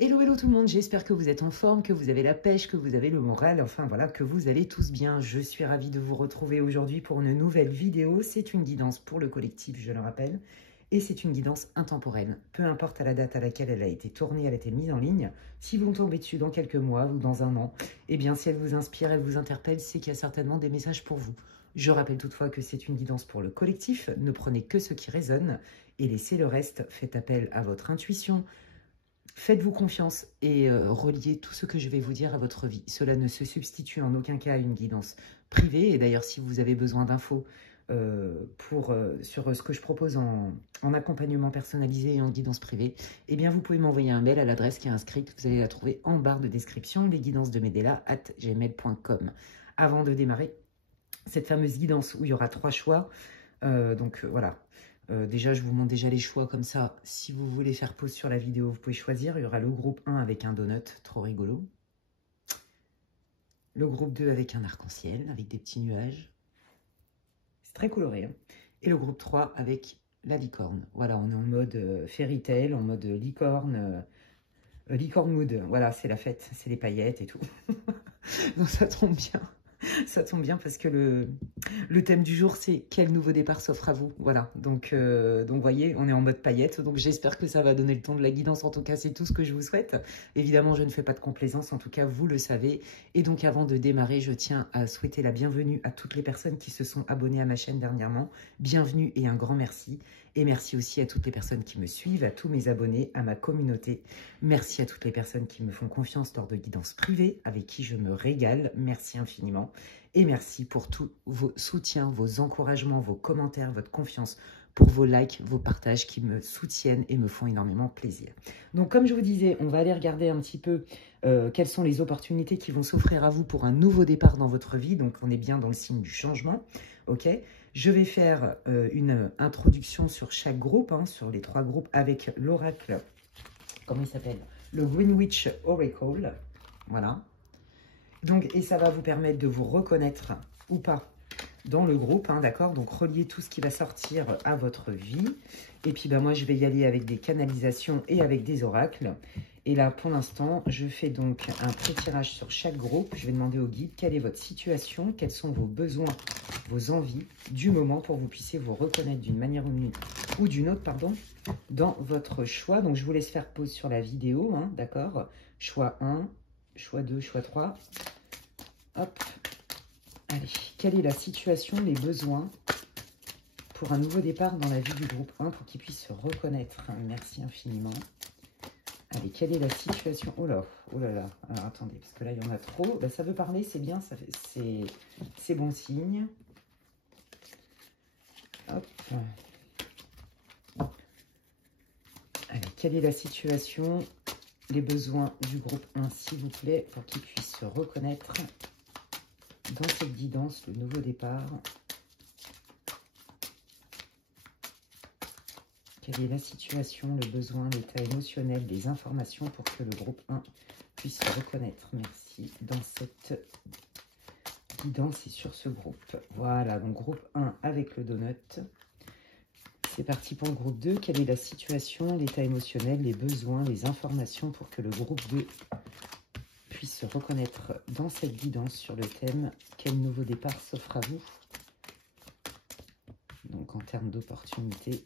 Hello, hello tout le monde, j'espère que vous êtes en forme, que vous avez la pêche, que vous avez le moral, enfin voilà, que vous allez tous bien. Je suis ravie de vous retrouver aujourd'hui pour une nouvelle vidéo. C'est une guidance pour le collectif, je le rappelle, et c'est une guidance intemporelle. Peu importe à la date à laquelle elle a été tournée, elle a été mise en ligne, si vous tombez dessus dans quelques mois ou dans un an, eh bien si elle vous inspire, elle vous interpelle, c'est qu'il y a certainement des messages pour vous. Je rappelle toutefois que c'est une guidance pour le collectif, ne prenez que ce qui résonne et laissez le reste, faites appel à votre intuition. Faites-vous confiance et reliez tout ce que je vais vous dire à votre vie. Cela ne se substitue en aucun cas à une guidance privée. Et d'ailleurs, si vous avez besoin d'infos sur ce que je propose en accompagnement personnalisé et en guidance privée, eh bien, vous pouvez m'envoyer un mail à l'adresse qui est inscrite. Vous allez la trouver en barre de description, lesguidancesdemedela@gmail.com. Avant de démarrer cette fameuse guidance où il y aura 3 choix, voilà. Déjà, je vous montre déjà les choix comme ça. Si vous voulez faire pause sur la vidéo, vous pouvez choisir. Il y aura le groupe 1 avec un donut, trop rigolo. Le groupe 2 avec un arc-en-ciel, avec des petits nuages. C'est très coloré. Hein. Et le groupe 3 avec la licorne. Voilà, on est en mode fairy tale, en mode licorne, licorne mood. Voilà, c'est la fête, c'est les paillettes et tout. Donc ça tombe bien. Ça tombe bien parce que le thème du jour, c'est quel nouveau départ s'offre à vous. Voilà, donc vous voyez, on est en mode paillette. Donc j'espère que ça va donner le ton de la guidance. En tout cas, c'est tout ce que je vous souhaite. Évidemment, je ne fais pas de complaisance. En tout cas, vous le savez. Et donc, avant de démarrer, je tiens à souhaiter la bienvenue à toutes les personnes qui se sont abonnées à ma chaîne dernièrement. Bienvenue et un grand merci. Et merci aussi à toutes les personnes qui me suivent, à tous mes abonnés, à ma communauté. Merci à toutes les personnes qui me font confiance lors de guidances privées, avec qui je me régale. Merci infiniment. Et merci pour tous vos soutiens, vos encouragements, vos commentaires, votre confiance, pour vos likes, vos partages qui me soutiennent et me font énormément plaisir. Donc, comme je vous disais, on va aller regarder un petit peu quelles sont les opportunités qui vont s'offrir à vous pour un nouveau départ dans votre vie. Donc, on est bien dans le signe du changement. Ok ? Je vais faire une introduction sur chaque groupe, hein, sur les 3 groupes, avec l'oracle, comment il s'appelle? Le Greenwich Oracle. Voilà. Donc, et ça va vous permettre de vous reconnaître ou pas dans le groupe, hein, d'accord? Donc, relier tout ce qui va sortir à votre vie. Et puis, moi, je vais y aller avec des canalisations et avec des oracles. Et là, pour l'instant, je fais donc un pré-tirage sur chaque groupe. Je vais demander au guide quelle est votre situation, quels sont vos besoins, vos envies du moment pour que vous puissiez vous reconnaître d'une manière ou d'une autre, pardon, dans votre choix. Donc, je vous laisse faire pause sur la vidéo, hein, d'accord? Choix 1, choix 2, choix 3. Hop. Allez, quelle est la situation, les besoins pour un nouveau départ dans la vie du groupe 1 pour qu'il puisse se reconnaître? Merci infiniment. Allez, quelle est la situation? Oh là là. Alors, attendez, parce que là, il y en a trop. Ça veut parler, c'est bien, c'est bon signe. Hop. Allez, quelle est la situation, les besoins du groupe 1, s'il vous plaît, pour qu'il puisse se reconnaître dans cette guidance, le nouveau départ? Quelle est la situation, le besoin, l'état émotionnel, les informations pour que le groupe 1 puisse se reconnaître? Merci. Dans cette guidance et sur ce groupe. Voilà, donc groupe 1 avec le donut. C'est parti pour le groupe 2. Quelle est la situation, l'état émotionnel, les besoins, les informations pour que le groupe 2 puisse se reconnaître dans cette guidance sur le thème quel nouveau départ s'offre à vous? Donc en termes d'opportunités.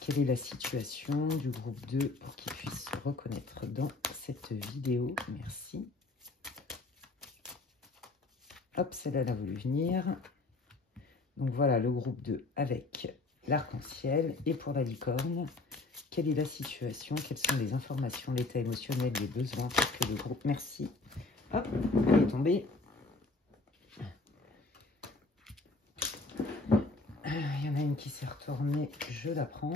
Quelle est la situation du groupe 2 pour qu'il puisse se reconnaître dans cette vidéo? Merci. Hop, celle-là, elle a voulu venir. Donc voilà, le groupe 2 avec l'arc-en-ciel. Et pour la licorne, quelle est la situation? Quelles sont les informations, l'état émotionnel, les besoins pour que le groupe... Merci. Hop, elle est tombée. Il y en a une qui s'est retournée, je la prends.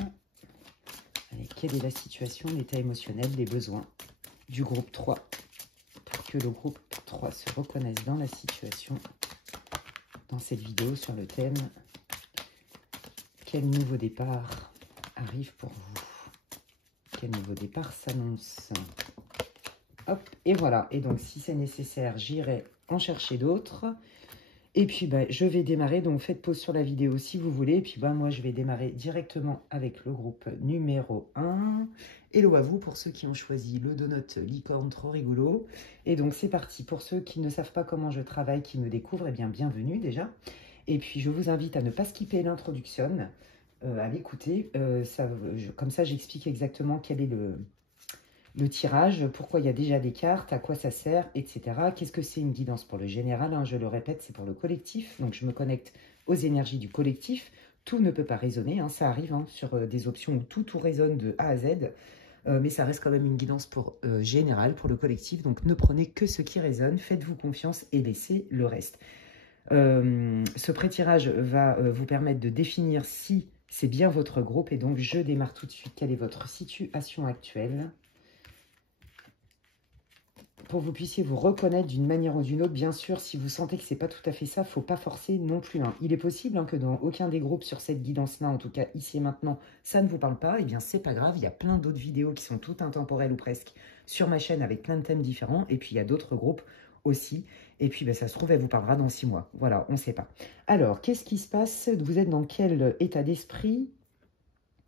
Allez, quelle est la situation, l'état émotionnel, les besoins du groupe 3 pour que le groupe 3 se reconnaisse dans la situation dans cette vidéo sur le thème quel nouveau départ arrive pour vous? Quel nouveau départ s'annonce? Hop, et voilà. Et donc, si c'est nécessaire, j'irai en chercher d'autres. Et puis, bah, je vais démarrer. Donc, faites pause sur la vidéo si vous voulez. Et puis, bah, moi, je vais démarrer directement avec le groupe numéro 1. Hello à vous pour ceux qui ont choisi le donut licorne trop rigolo. Et donc, c'est parti. Pour ceux qui ne savent pas comment je travaille, qui me découvrent, eh bien, bienvenue déjà. Et puis, je vous invite à ne pas skipper l'introduction, à l'écouter. Comme ça, j'explique exactement quel est le tirage, pourquoi il y a déjà des cartes, à quoi ça sert, etc. Qu'est-ce que c'est une guidance pour le général, hein, je le répète, c'est pour le collectif. Donc, je me connecte aux énergies du collectif. Tout ne peut pas résonner, hein, ça arrive sur des options où tout résonne de A à Z. Mais ça reste quand même une guidance pour général, pour le collectif. Donc, ne prenez que ce qui résonne, faites-vous confiance et laissez le reste. Ce pré-tirage va vous permettre de définir si c'est bien votre groupe. Et donc, je démarre tout de suite. Quelle est votre situation actuelle ? Pour que vous puissiez vous reconnaître d'une manière ou d'une autre. Bien sûr, si vous sentez que c'est pas tout à fait ça, faut pas forcer non plus. Hein. Il est possible que dans aucun des groupes sur cette guidance-là, en tout cas ici et maintenant, ça ne vous parle pas. Eh bien, c'est pas grave. Il y a plein d'autres vidéos qui sont toutes intemporelles ou presque sur ma chaîne avec plein de thèmes différents. Et puis, il y a d'autres groupes aussi. Et puis, ben, ça se trouve, elle vous parlera dans 6 mois. Voilà, on ne sait pas. Alors, qu'est-ce qui se passe? Vous êtes dans quel état d'esprit?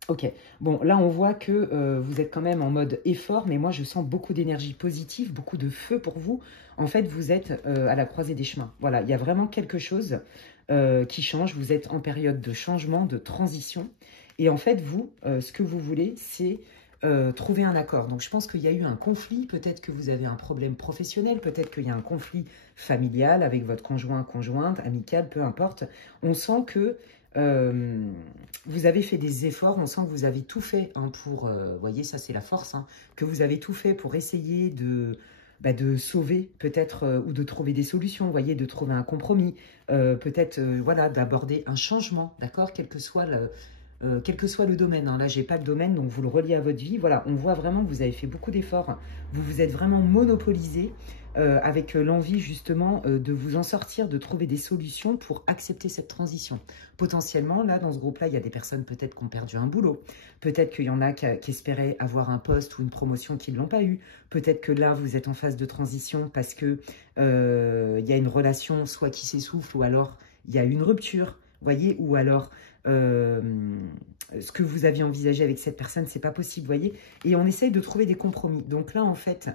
Ok, bon, là, on voit que vous êtes quand même en mode effort, mais moi, je sens beaucoup d'énergie positive, beaucoup de feu pour vous. En fait, vous êtes à la croisée des chemins. Voilà, il y a vraiment quelque chose qui change. Vous êtes en période de changement, de transition. Et en fait, vous, ce que vous voulez, c'est trouver un accord. Donc, je pense qu'il y a eu un conflit. Peut-être que vous avez un problème professionnel. Peut-être qu'il y a un conflit familial avec votre conjoint, conjointe, amical, peu importe. On sent que vous avez fait des efforts, on sent que vous avez tout fait pour, vous voyez, ça c'est la force, que vous avez tout fait pour essayer de sauver peut-être ou de trouver des solutions, vous voyez, de trouver un compromis, peut-être voilà, d'aborder un changement, d'accord, quel que soit le domaine. Là, j'ai pas de domaine, donc vous le reliez à votre vie. Voilà, on voit vraiment que vous avez fait beaucoup d'efforts, vous vous êtes vraiment monopolisé avec l'envie justement de vous en sortir, de trouver des solutions pour accepter cette transition. Potentiellement, là, dans ce groupe-là, il y a des personnes peut-être qui ont perdu un boulot. Peut-être qu'il y en a qui espéraient avoir un poste ou une promotion qui ne l'ont pas eu. Peut-être que là, vous êtes en phase de transition parce que y a une relation soit qui s'essouffle ou alors il y a une rupture, voyez, ou alors ce que vous aviez envisagé avec cette personne, c'est pas possible, voyez. Et on essaye de trouver des compromis. Donc là, en fait,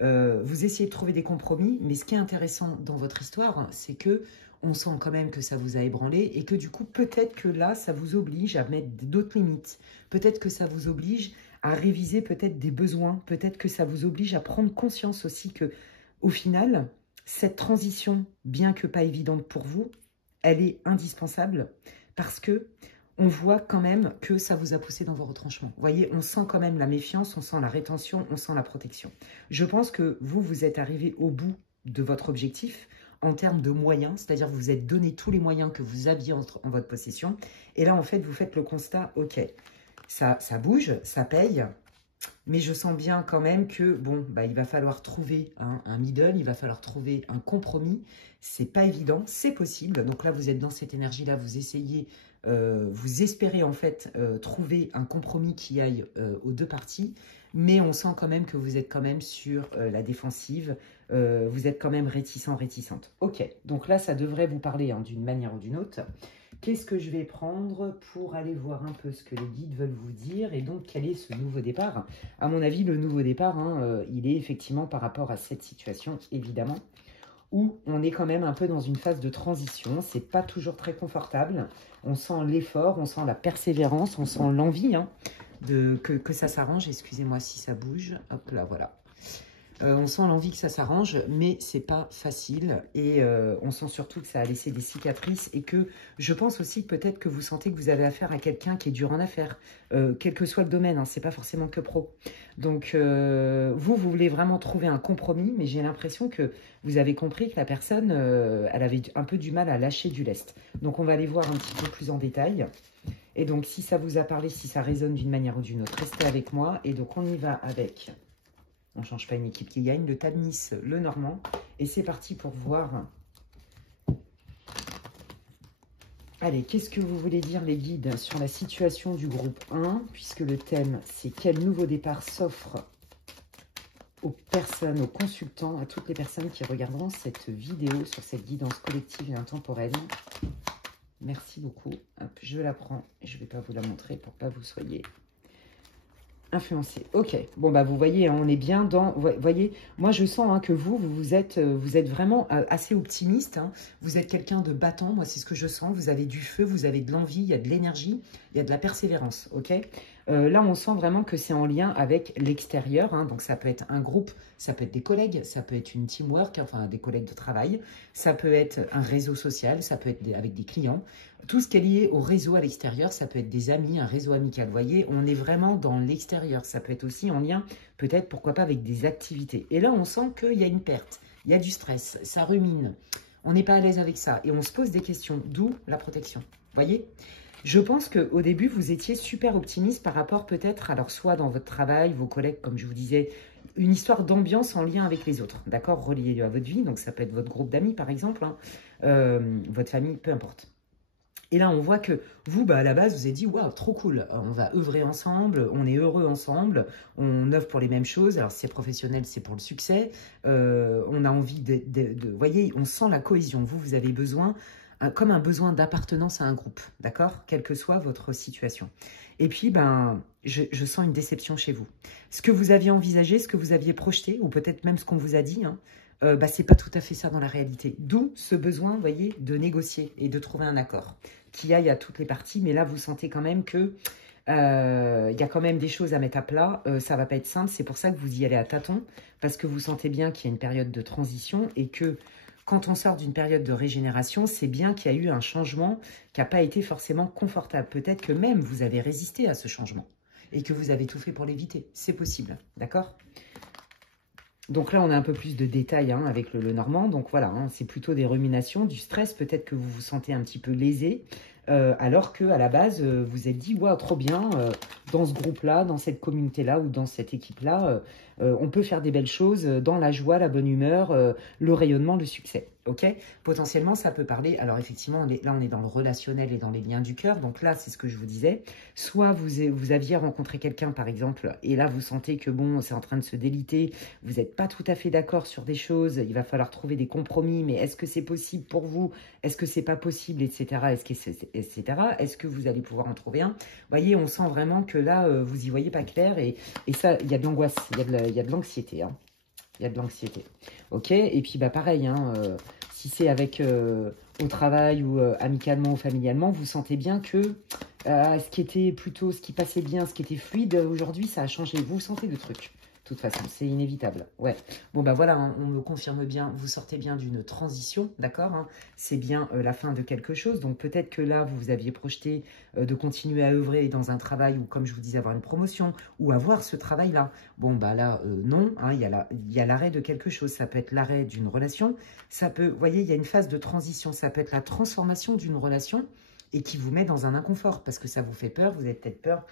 vous essayez de trouver des compromis, mais ce qui est intéressant dans votre histoire, c'est que on sent quand même que ça vous a ébranlé et que du coup, peut-être que là, ça vous oblige à mettre d'autres limites. Peut-être que ça vous oblige à réviser peut-être des besoins. Peut-être que ça vous oblige à prendre conscience aussi que, au final, cette transition, bien que pas évidente pour vous, elle est indispensable parce que on voit quand même que ça vous a poussé dans vos retranchements. Vous voyez, on sent quand même la méfiance, on sent la rétention, on sent la protection. Je pense que vous êtes arrivé au bout de votre objectif en termes de moyens, c'est-à-dire vous vous êtes donné tous les moyens que vous aviez en votre possession. Et là, en fait, vous faites le constat, ok, ça bouge, ça paye, mais je sens bien quand même que, bon, il va falloir trouver un middle, il va falloir trouver un compromis. C'est pas évident, c'est possible. Donc là, vous êtes dans cette énergie-là, vous essayez, vous espérez en fait trouver un compromis qui aille aux deux parties. Mais on sent quand même que vous êtes quand même sur la défensive. Vous êtes quand même réticente. Ok, donc là, ça devrait vous parler d'une manière ou d'une autre. Qu'est-ce que je vais prendre pour aller voir un peu ce que les guides veulent vous dire et donc quel est ce nouveau départ? À mon avis, le nouveau départ, il est effectivement par rapport à cette situation, évidemment, où on est quand même un peu dans une phase de transition. C'est pas toujours très confortable. On sent l'effort, on sent la persévérance, on sent l'envie que ça s'arrange. Excusez-moi si ça bouge. Hop là, voilà. On sent l'envie que ça s'arrange, mais c'est pas facile. Et on sent surtout que ça a laissé des cicatrices et que je pense aussi peut-être que vous sentez que vous avez affaire à quelqu'un qui est dur en affaires, quel que soit le domaine, c'est pas forcément que pro. Donc vous voulez vraiment trouver un compromis, mais j'ai l'impression que vous avez compris que la personne, elle avait un peu du mal à lâcher du lest. Donc on va aller voir un petit peu plus en détail. Et donc si ça vous a parlé, si ça résonne d'une manière ou d'une autre, restez avec moi. Et donc on y va avec... On ne change pas une équipe qui gagne. Le Tanis, le Normand. Et c'est parti pour voir. Allez, qu'est-ce que vous voulez dire les guides sur la situation du groupe 1? Puisque le thème, c'est quel nouveau départ s'offre aux personnes, aux consultants, à toutes les personnes qui regarderont cette vidéo sur cette guidance collective et intemporelle. Merci beaucoup. Hop, je la prends et je ne vais pas vous la montrer pour pas vous soyez influencé. Ok, bon bah vous voyez, hein, on est bien dans... Vous voyez, moi je sens hein, que vous êtes vraiment assez optimiste. Hein. Vous êtes quelqu'un de battant, moi c'est ce que je sens. Vous avez du feu, vous avez de l'envie, il y a de l'énergie, il y a de la persévérance. Ok, là on sent vraiment que c'est en lien avec l'extérieur. Hein, donc ça peut être un groupe, ça peut être des collègues, ça peut être une teamwork, enfin des collègues de travail. Ça peut être un réseau social, ça peut être avec des clients. Tout ce qui est lié au réseau à l'extérieur, ça peut être des amis, un réseau amical. Vous voyez, on est vraiment dans l'extérieur. Ça peut être aussi en lien, peut-être, pourquoi pas, avec des activités. Et là, on sent qu'il y a une perte, il y a du stress, ça rumine. On n'est pas à l'aise avec ça. Et on se pose des questions, d'où la protection. Vous voyez ? Je pense qu'au début, vous étiez super optimiste par rapport peut-être, alors soit dans votre travail, vos collègues, comme je vous disais, une histoire d'ambiance en lien avec les autres, d'accord ? Relié à votre vie, donc ça peut être votre groupe d'amis, par exemple, hein, votre famille, peu importe. Et là, on voit que vous, bah, à la base, vous avez dit, waouh, trop cool, on va œuvrer ensemble, on est heureux ensemble, on œuvre pour les mêmes choses. Alors, si c'est professionnel, c'est pour le succès. On a envie vous voyez, on sent la cohésion. Vous avez besoin, comme un besoin d'appartenance à un groupe, d'accord? Quelle que soit votre situation. Et puis, ben, je sens une déception chez vous. Ce que vous aviez envisagé, ce que vous aviez projeté, ou peut-être même ce qu'on vous a dit, hein, bah, c'est pas tout à fait ça dans la réalité. D'où ce besoin, vous voyez, de négocier et de trouver un accord qui aille à toutes les parties. Mais là, vous sentez quand même que y a quand même des choses à mettre à plat. Ça va pas être simple. C'est pour ça que vous y allez à tâtons, parce que vous sentez bien qu'il y a une période de transition et que quand on sort d'une période de régénération, c'est bien qu'il y a eu un changement qui n'a pas été forcément confortable. Peut-être que même vous avez résisté à ce changement et que vous avez tout fait pour l'éviter. C'est possible, d'accord ? Donc là, on a un peu plus de détails hein, avec le Normand. Donc voilà, hein, c'est plutôt des ruminations, du stress. Peut-être que vous vous sentez un petit peu lésé, alors qu'à la base, vous êtes dit, waouh, trop bien, dans ce groupe-là, dans cette communauté-là ou dans cette équipe-là, on peut faire des belles choses dans la joie, la bonne humeur, le rayonnement, le succès. Ok, potentiellement, ça peut parler. Alors effectivement, là, on est dans le relationnel et dans les liens du cœur. Donc là, c'est ce que je vous disais. Soit vous aviez rencontré quelqu'un, par exemple, et là, vous sentez que bon, c'est en train de se déliter. Vous n'êtes pas tout à fait d'accord sur des choses. Il va falloir trouver des compromis. Mais est-ce que c'est possible pour vous? Est-ce que c'est pas possible, etc. Est-ce que vous allez pouvoir en trouver un? Vous voyez, on sent vraiment que là, vous y voyez pas clair. Et ça, il y a de l'angoisse, il y a de l'anxiété. Hein. Il y a de l'anxiété. Ok, et puis bah pareil, hein, si c'est avec au travail ou amicalement ou familialement, vous sentez bien que ce qui était plutôt, ce qui passait bien, ce qui était fluide, aujourd'hui, ça a changé. Vous sentez le truc. De toute façon, c'est inévitable. Ouais. Bon, bah voilà, hein, on me confirme bien, vous sortez bien d'une transition, d'accord hein. C'est bien la fin de quelque chose. Donc peut-être que là, vous aviez projeté de continuer à œuvrer dans un travail ou, comme je vous disais, avoir une promotion ou avoir ce travail-là. Bon, bah là, non, hein, il y a l'arrêt de quelque chose. Ça peut être l'arrêt d'une relation. Ça peut, vous voyez, il y a une phase de transition. Ça peut être la transformation d'une relation et qui vous met dans un inconfort parce que ça vous fait peur. Vous avez peut-être peur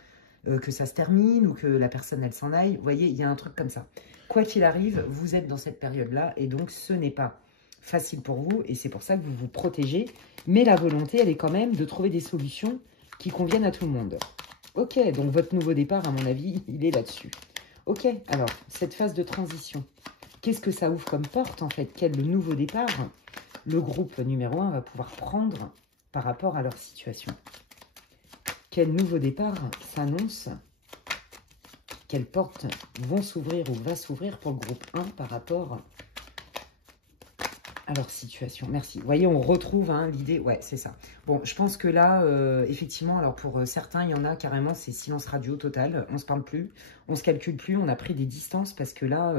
que ça se termine ou que la personne, elle s'en aille. Vous voyez, il y a un truc comme ça. Quoi qu'il arrive, vous êtes dans cette période-là et donc ce n'est pas facile pour vous et c'est pour ça que vous vous protégez. Mais la volonté, elle est quand même de trouver des solutions qui conviennent à tout le monde. Ok, donc votre nouveau départ, à mon avis, il est là-dessus. Ok, alors, cette phase de transition, qu'est-ce que ça ouvre comme porte, en fait? Quel nouveau départ le groupe numéro 1 va pouvoir prendre par rapport à leur situation? Quel nouveau départ s'annonce? Quelles portes vont s'ouvrir ou va s'ouvrir pour le groupe 1 par rapport à leur situation? Merci. Vous voyez, on retrouve hein, l'idée. Ouais, c'est ça. Bon, je pense que là, effectivement, alors pour certains, il y en a carrément, c'est silence radio total. On ne se parle plus, on ne se calcule plus, on a pris des distances parce que là,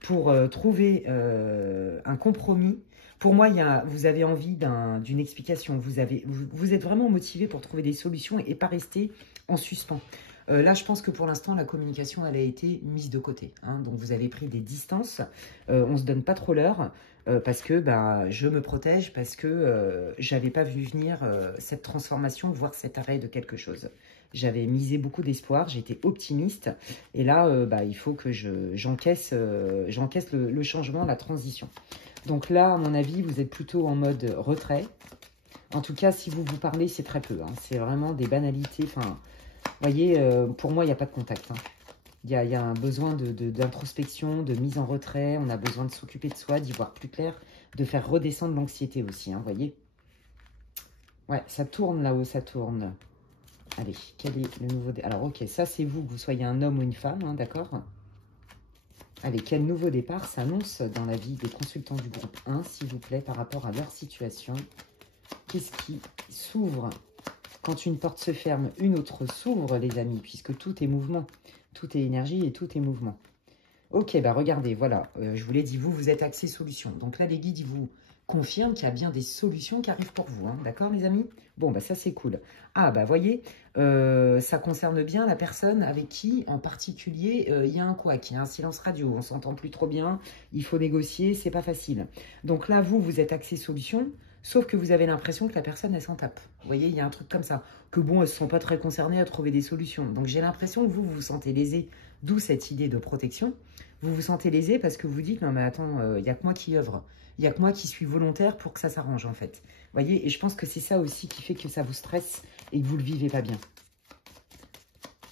pour trouver un compromis, pour moi, vous avez envie d'une explication. Vous êtes vraiment motivé pour trouver des solutions et pas rester en suspens. Là, je pense que pour l'instant, la communication, elle a été mise de côté. Hein, donc, vous avez pris des distances. On ne se donne pas trop l'heure parce que bah, je me protège, parce que je n'avais pas vu venir cette transformation, voire cet arrêt de quelque chose. J'avais misé beaucoup d'espoir, j'étais optimiste. Et là, bah, il faut que j'encaisse le changement, la transition. Donc là, à mon avis, vous êtes plutôt en mode retrait. En tout cas, si vous vous parlez, c'est très peu. Hein. C'est vraiment des banalités. Enfin, vous voyez, pour moi, il n'y a pas de contact. Hein. Il y a un besoin d'introspection, de mise en retrait. On a besoin de s'occuper de soi, d'y voir plus clair, de faire redescendre l'anxiété aussi, hein, vous voyez. Ouais, ça tourne là-haut, ça tourne. Allez, quel est le nouveau... Alors, ok, ça c'est vous, que vous soyez un homme ou une femme, hein, d'accord? Allez, quel nouveau départ s'annonce dans la vie des consultants du groupe 1, s'il vous plaît, par rapport à leur situation? Qu'est-ce qui s'ouvre? Quand une porte se ferme, une autre s'ouvre, les amis, puisque tout est mouvement. Tout est énergie et tout est mouvement. Ok, bah regardez, voilà, je vous l'ai dit, vous êtes axé solution. Donc là, les guides, ils vous confirment qu'il y a bien des solutions qui arrivent pour vous, hein, d'accord, les amis? Bon, bah ça, c'est cool. Ah, bah voyez, ça concerne bien la personne avec qui, en particulier, il y a un couac, il y a un silence radio, on s'entend plus trop bien, il faut négocier, c'est pas facile. Donc là, vous êtes axé solution, sauf que vous avez l'impression que la personne, elle s'en tape. Vous voyez, il y a un truc comme ça. Que bon, elles ne se sont pas très concernées à trouver des solutions. Donc j'ai l'impression que vous vous sentez lésé, d'où cette idée de protection. Vous vous sentez lésé parce que vous dites, non mais attends, il n'y a que moi qui œuvre. Il n'y a que moi qui suis volontaire pour que ça s'arrange en fait. Vous voyez, et je pense que c'est ça aussi qui fait que ça vous stresse et que vous ne le vivez pas bien.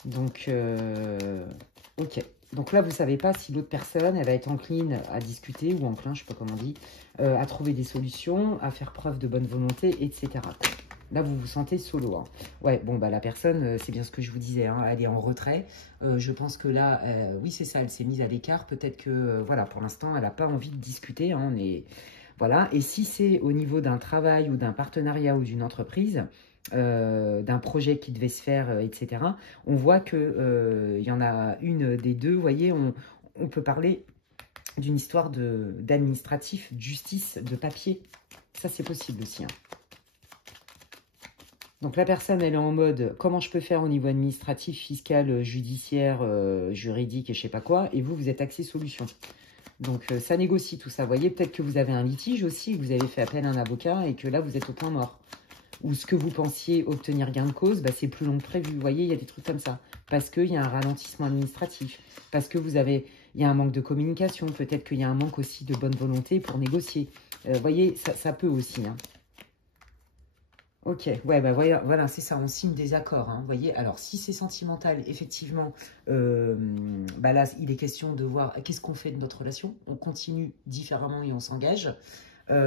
Donc, ok. Donc là, vous ne savez pas si l'autre personne, elle va être encline à discuter ou enclin, je ne sais pas comment on dit, à trouver des solutions, à faire preuve de bonne volonté, etc. Là, vous vous sentez solo. Hein. Ouais, bon, bah la personne, c'est bien ce que je vous disais, hein, elle est en retrait. Je pense que là, oui, c'est ça, elle s'est mise à l'écart. Peut-être que, voilà, pour l'instant, elle n'a pas envie de discuter. Hein, voilà. Et si c'est au niveau d'un travail ou d'un partenariat ou d'une entreprise, d'un projet qui devait se faire, etc., on voit qu'il y en a une des deux, vous voyez, on peut parler d'une histoire d'administratif, de justice, de papier. Ça, c'est possible aussi. Hein. Donc la personne, elle est en mode, comment je peux faire au niveau administratif, fiscal, judiciaire, juridique et je sais pas quoi. Et vous êtes axé solution. Donc ça négocie tout ça. Vous voyez, peut-être que vous avez un litige aussi, que vous avez fait appel à un avocat et que là, vous êtes au point mort. Ou ce que vous pensiez obtenir gain de cause, bah, c'est plus long que prévu. Vous voyez, il y a des trucs comme ça. Parce qu'il y a un ralentissement administratif. Parce que il y a un manque de communication. Peut-être qu'il y a un manque aussi de bonne volonté pour négocier. Vous voyez, ça peut aussi. Hein. Ok, ouais, bah voilà, c'est ça, on signe des accords, hein, vous voyez. Alors, si c'est sentimental, effectivement, bah là, il est question de voir qu'est-ce qu'on fait de notre relation. On continue différemment et on s'engage.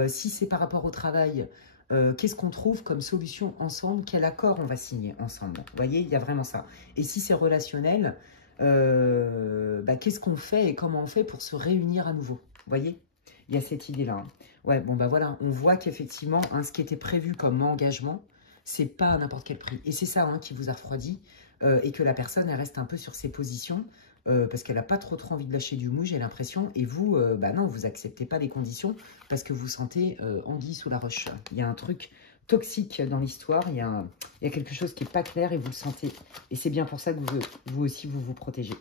Si c'est par rapport au travail, qu'est-ce qu'on trouve comme solution ensemble? Quel accord on va signer ensemble? Vous voyez, il y a vraiment ça. Et si c'est relationnel, bah, qu'est-ce qu'on fait et comment on fait pour se réunir à nouveau? Vous voyez, il y a cette idée-là. Hein. Ouais, bon, bah voilà, on voit qu'effectivement, hein, ce qui était prévu comme engagement, c'est pas à n'importe quel prix. Et c'est ça hein, qui vous a refroidi et que la personne, elle reste un peu sur ses positions parce qu'elle n'a pas trop envie de lâcher du mou, j'ai l'impression. Et vous, bah non, vous acceptez pas les conditions parce que vous sentez anguille sous la roche. Il y a un truc toxique dans l'histoire, il y a quelque chose qui n'est pas clair et vous le sentez. Et c'est bien pour ça que vous aussi, vous vous protégez.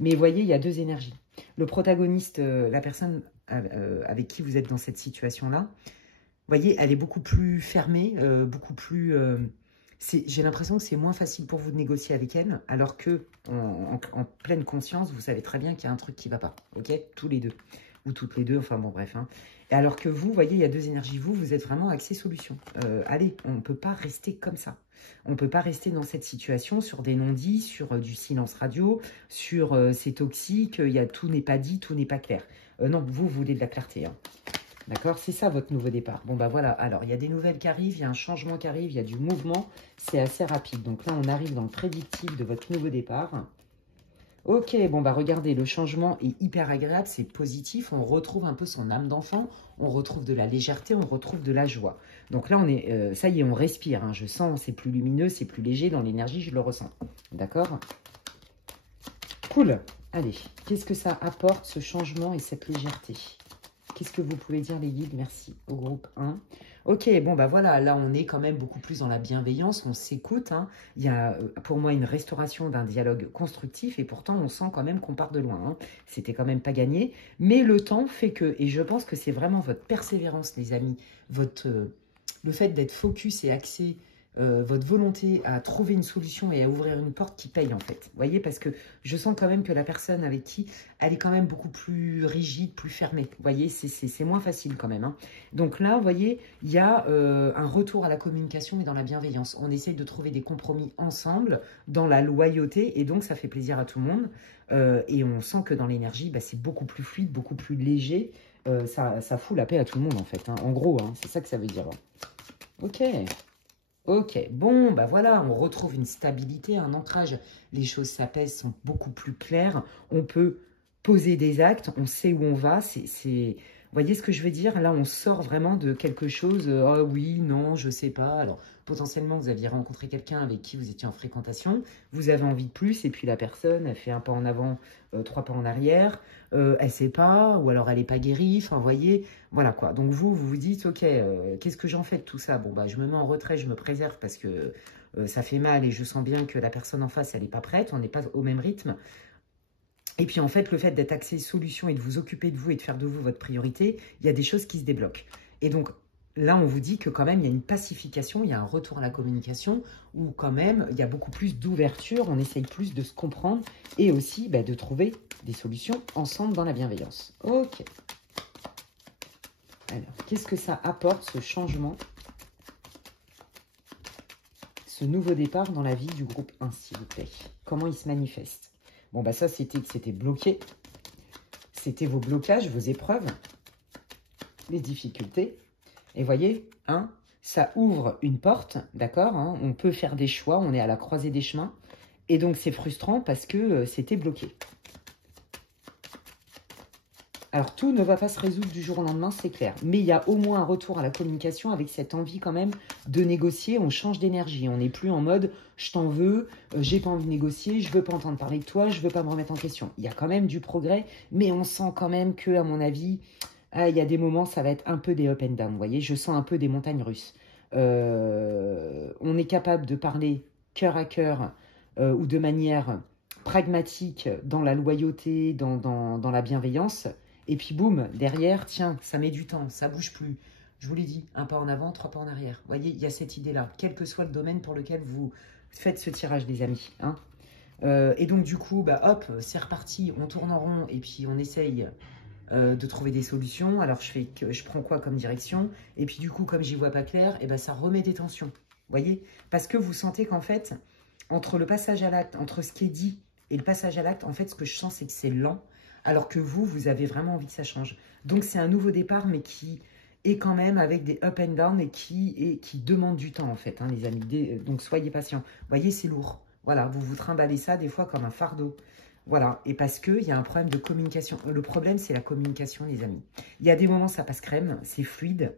Mais vous voyez, il y a deux énergies. Le protagoniste, la personne avec qui vous êtes dans cette situation-là, vous voyez, elle est beaucoup plus fermée, beaucoup plus... j'ai l'impression que c'est moins facile pour vous de négocier avec elle, alors que en pleine conscience, vous savez très bien qu'il y a un truc qui ne va pas, ok? Tous les deux, ou toutes les deux, enfin bon, bref. Hein. Et alors que vous, voyez, il y a deux énergies. Vous êtes vraiment axé solution. Allez, on ne peut pas rester comme ça. On ne peut pas rester dans cette situation sur des non-dits, sur du silence radio, sur c'est toxique, tout n'est pas dit, tout n'est pas clair. Non, vous voulez de la clarté. Hein. D'accord? C'est ça votre nouveau départ. Bon, bah voilà. Alors, il y a des nouvelles qui arrivent, il y a un changement qui arrive, il y a du mouvement. C'est assez rapide. Donc là, on arrive dans le prédictif de votre nouveau départ. Ok, bon, bah regardez, le changement est hyper agréable, c'est positif. On retrouve un peu son âme d'enfant, on retrouve de la légèreté, on retrouve de la joie. Donc là, on est, ça y est, on respire. Hein, je sens, c'est plus lumineux, c'est plus léger dans l'énergie, je le ressens. D'accord? Cool. Allez, qu'est-ce que ça apporte, ce changement et cette légèreté? Qu'est-ce que vous pouvez dire, les guides? Merci au groupe 1. Ok, bon, bah voilà, là, on est quand même beaucoup plus dans la bienveillance, on s'écoute. Hein. Il y a, pour moi, une restauration d'un dialogue constructif et pourtant, on sent quand même qu'on part de loin. Hein. C'était quand même pas gagné, mais le temps fait que, et je pense que c'est vraiment votre persévérance, les amis, le fait d'être focus et axé votre volonté à trouver une solution et à ouvrir une porte qui paye en fait. Vous voyez, parce que je sens quand même que la personne avec qui elle est quand même beaucoup plus rigide, plus fermée. Vous voyez, c'est moins facile quand même. Hein. Donc là, vous voyez, il y a un retour à la communication et dans la bienveillance. On essaye de trouver des compromis ensemble, dans la loyauté, et donc ça fait plaisir à tout le monde. Et on sent que dans l'énergie, bah, c'est beaucoup plus fluide, beaucoup plus léger. Ça fout la paix à tout le monde en fait. Hein. En gros, hein, c'est ça que ça veut dire. Ok. Ok, bon, bah voilà, on retrouve une stabilité, un ancrage. Les choses s'apaisent, sont beaucoup plus claires. On peut poser des actes, on sait où on va. Vous voyez ce que je veux dire? Là, on sort vraiment de quelque chose. Ah oui, non, je sais pas. Alors, potentiellement, vous aviez rencontré quelqu'un avec qui vous étiez en fréquentation. Vous avez envie de plus, et puis la personne, elle fait un pas en avant, 3 pas en arrière. Elle sait pas, ou alors elle n'est pas guérie. Enfin, vous voyez, voilà quoi. Donc vous vous dites, ok, qu'est-ce que j'en fais de tout ça? Bon, bah, je me mets en retrait, je me préserve parce que ça fait mal et je sens bien que la personne en face, elle n'est pas prête, on n'est pas au même rythme. Et puis en fait, le fait d'être axé solution et de vous occuper de vous et de faire de vous votre priorité, il y a des choses qui se débloquent. Et donc là, on vous dit que quand même, il y a une pacification, il y a un retour à la communication où quand même, il y a beaucoup plus d'ouverture, on essaye plus de se comprendre et aussi bah, de trouver des solutions ensemble dans la bienveillance. Ok. Alors, qu'est-ce que ça apporte, ce changement, ce nouveau départ dans la vie du groupe 1, s'il vous plaît? Comment il se manifeste? Bon, bah ça, c'était que c'était bloqué. C'était vos blocages, vos épreuves, les difficultés. Et voyez, hein, ça ouvre une porte, d'accord, hein, on peut faire des choix, on est à la croisée des chemins. Et donc, c'est frustrant parce que c'était bloqué. Alors, tout ne va pas se résoudre du jour au lendemain, c'est clair. Mais il y a au moins un retour à la communication avec cette envie quand même de négocier. On change d'énergie. On n'est plus en mode « je t'en veux, j'ai pas envie de négocier, je veux pas entendre parler de toi, je veux pas me remettre en question ». Il y a quand même du progrès, mais on sent quand même que, à mon avis, il y a des moments, ça va être un peu des up and down. Vous voyez, je sens un peu des montagnes russes. On est capable de parler cœur à cœur ou de manière pragmatique dans la loyauté, dans la bienveillance. Et puis boum, derrière, tiens, ça met du temps, ça bouge plus. Je vous l'ai dit, un pas en avant, 3 pas en arrière. Vous voyez, il y a cette idée-là, quel que soit le domaine pour lequel vous faites ce tirage, les amis. Hein. Et donc du coup, bah, hop, c'est reparti, on tourne en rond et puis on essaye de trouver des solutions. Alors je prends quoi comme direction? Et puis du coup, comme j'y vois pas clair, et ben ça remet des tensions. Vous voyez? Parce que vous sentez qu'en fait, entre le passage à l'acte, entre ce qui est dit et le passage à l'acte, en fait, ce que je sens, c'est que c'est lent. Alors que vous avez vraiment envie que ça change. Donc, c'est un nouveau départ, mais qui est quand même avec des up and down et qui demande du temps, en fait, hein, les amis. Donc, soyez patients. Vous voyez, c'est lourd. Voilà, vous vous trimballez ça des fois comme un fardeau. Voilà, et parce qu'il y a un problème de communication. Le problème, c'est la communication, les amis. Il y a des moments, ça passe crème, c'est fluide.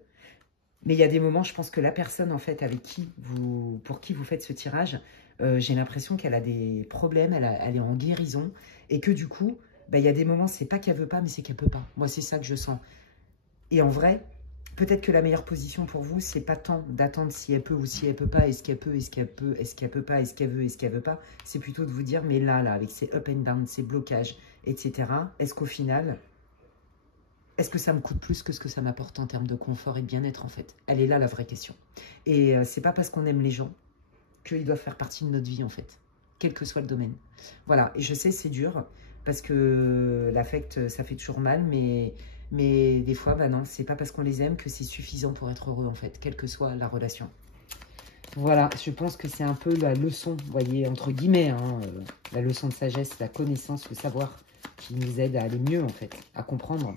Mais il y a des moments, je pense que la personne, en fait, pour qui vous faites ce tirage, j'ai l'impression qu'elle a des problèmes, elle est en guérison. Et que du coup, bah, y a des moments, c'est pas qu'elle veut pas, mais c'est qu'elle peut pas. Moi, c'est ça que je sens. Et en vrai, peut-être que la meilleure position pour vous, c'est pas tant d'attendre si elle peut ou si elle peut pas, est-ce qu'elle peut, est-ce qu'elle peut, est-ce qu'elle peut pas, est-ce qu'elle veut, est-ce qu'elle veut pas. C'est plutôt de vous dire, mais là, avec ces up and down, ces blocages, etc., est-ce qu'au final, est-ce que ça me coûte plus que ce que ça m'apporte en termes de confort et de bien-être, en fait? Elle est là, la vraie question. Et c'est pas parce qu'on aime les gens qu'ils doivent faire partie de notre vie, en fait, quel que soit le domaine. Voilà, et je sais, c'est dur, parce que l'affect, ça fait toujours mal, mais des fois, bah non, c'est pas parce qu'on les aime que c'est suffisant pour être heureux, en fait, quelle que soit la relation. Voilà, je pense que c'est un peu la leçon, vous voyez, entre guillemets, hein, la leçon de sagesse, la connaissance, le savoir, qui nous aide à aller mieux, en fait, à comprendre.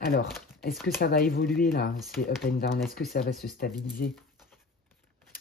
Alors, est-ce que ça va évoluer, là, ces up and down? Est-ce que ça va se stabiliser?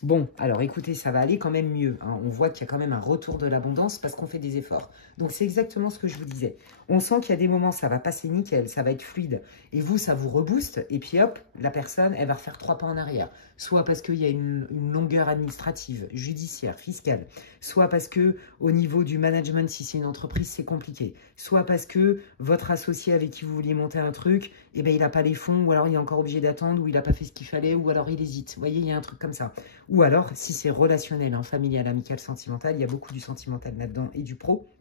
Bon, alors écoutez, ça va aller quand même mieux. Hein. On voit qu'il y a quand même un retour de l'abondance parce qu'on fait des efforts. Donc, c'est exactement ce que je vous disais. On sent qu'il y a des moments, ça va passer nickel, ça va être fluide. Et vous, ça vous rebooste. Et puis hop, la personne, elle va refaire 3 pas en arrière. Soit parce qu'il y a une longueur administrative, judiciaire, fiscale. Soit parce que au niveau du management, si c'est une entreprise, c'est compliqué. Soit parce que votre associé avec qui vous vouliez monter un truc, eh ben, il n'a pas les fonds, ou alors il est encore obligé d'attendre, ou il n'a pas fait ce qu'il fallait, ou alors il hésite. Vous voyez, il y a un truc comme ça. Ou alors, si c'est relationnel, hein, familial, amical, sentimental, il y a beaucoup du sentimental là-dedans et du pro.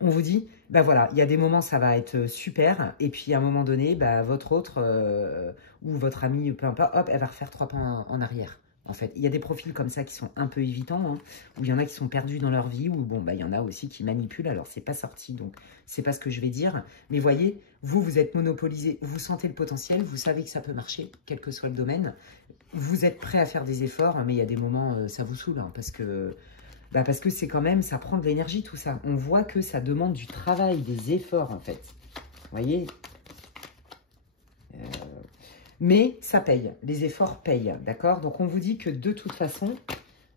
On vous dit, bah voilà, il y a des moments, ça va être super. Et puis, à un moment donné, bah, votre autre ou votre ami, peu importe, hop, elle va refaire 3 pas en arrière. en fait. Il y a des profils comme ça qui sont un peu évitants, hein, où il y en a qui sont perdus dans leur vie, ou bon, bah, il y en a aussi qui manipulent, alors c'est pas sorti, donc c'est pas ce que je vais dire. Mais voyez, vous êtes monopolisé, vous sentez le potentiel, vous savez que ça peut marcher, quel que soit le domaine. Vous êtes prêt à faire des efforts, mais il y a des moments, ça vous saoule, hein, parce que c'est quand même, ça prend de l'énergie tout ça. On voit que ça demande du travail, des efforts en fait. Vous voyez, mais ça paye, les efforts payent, d'accord? Donc on vous dit que de toute façon,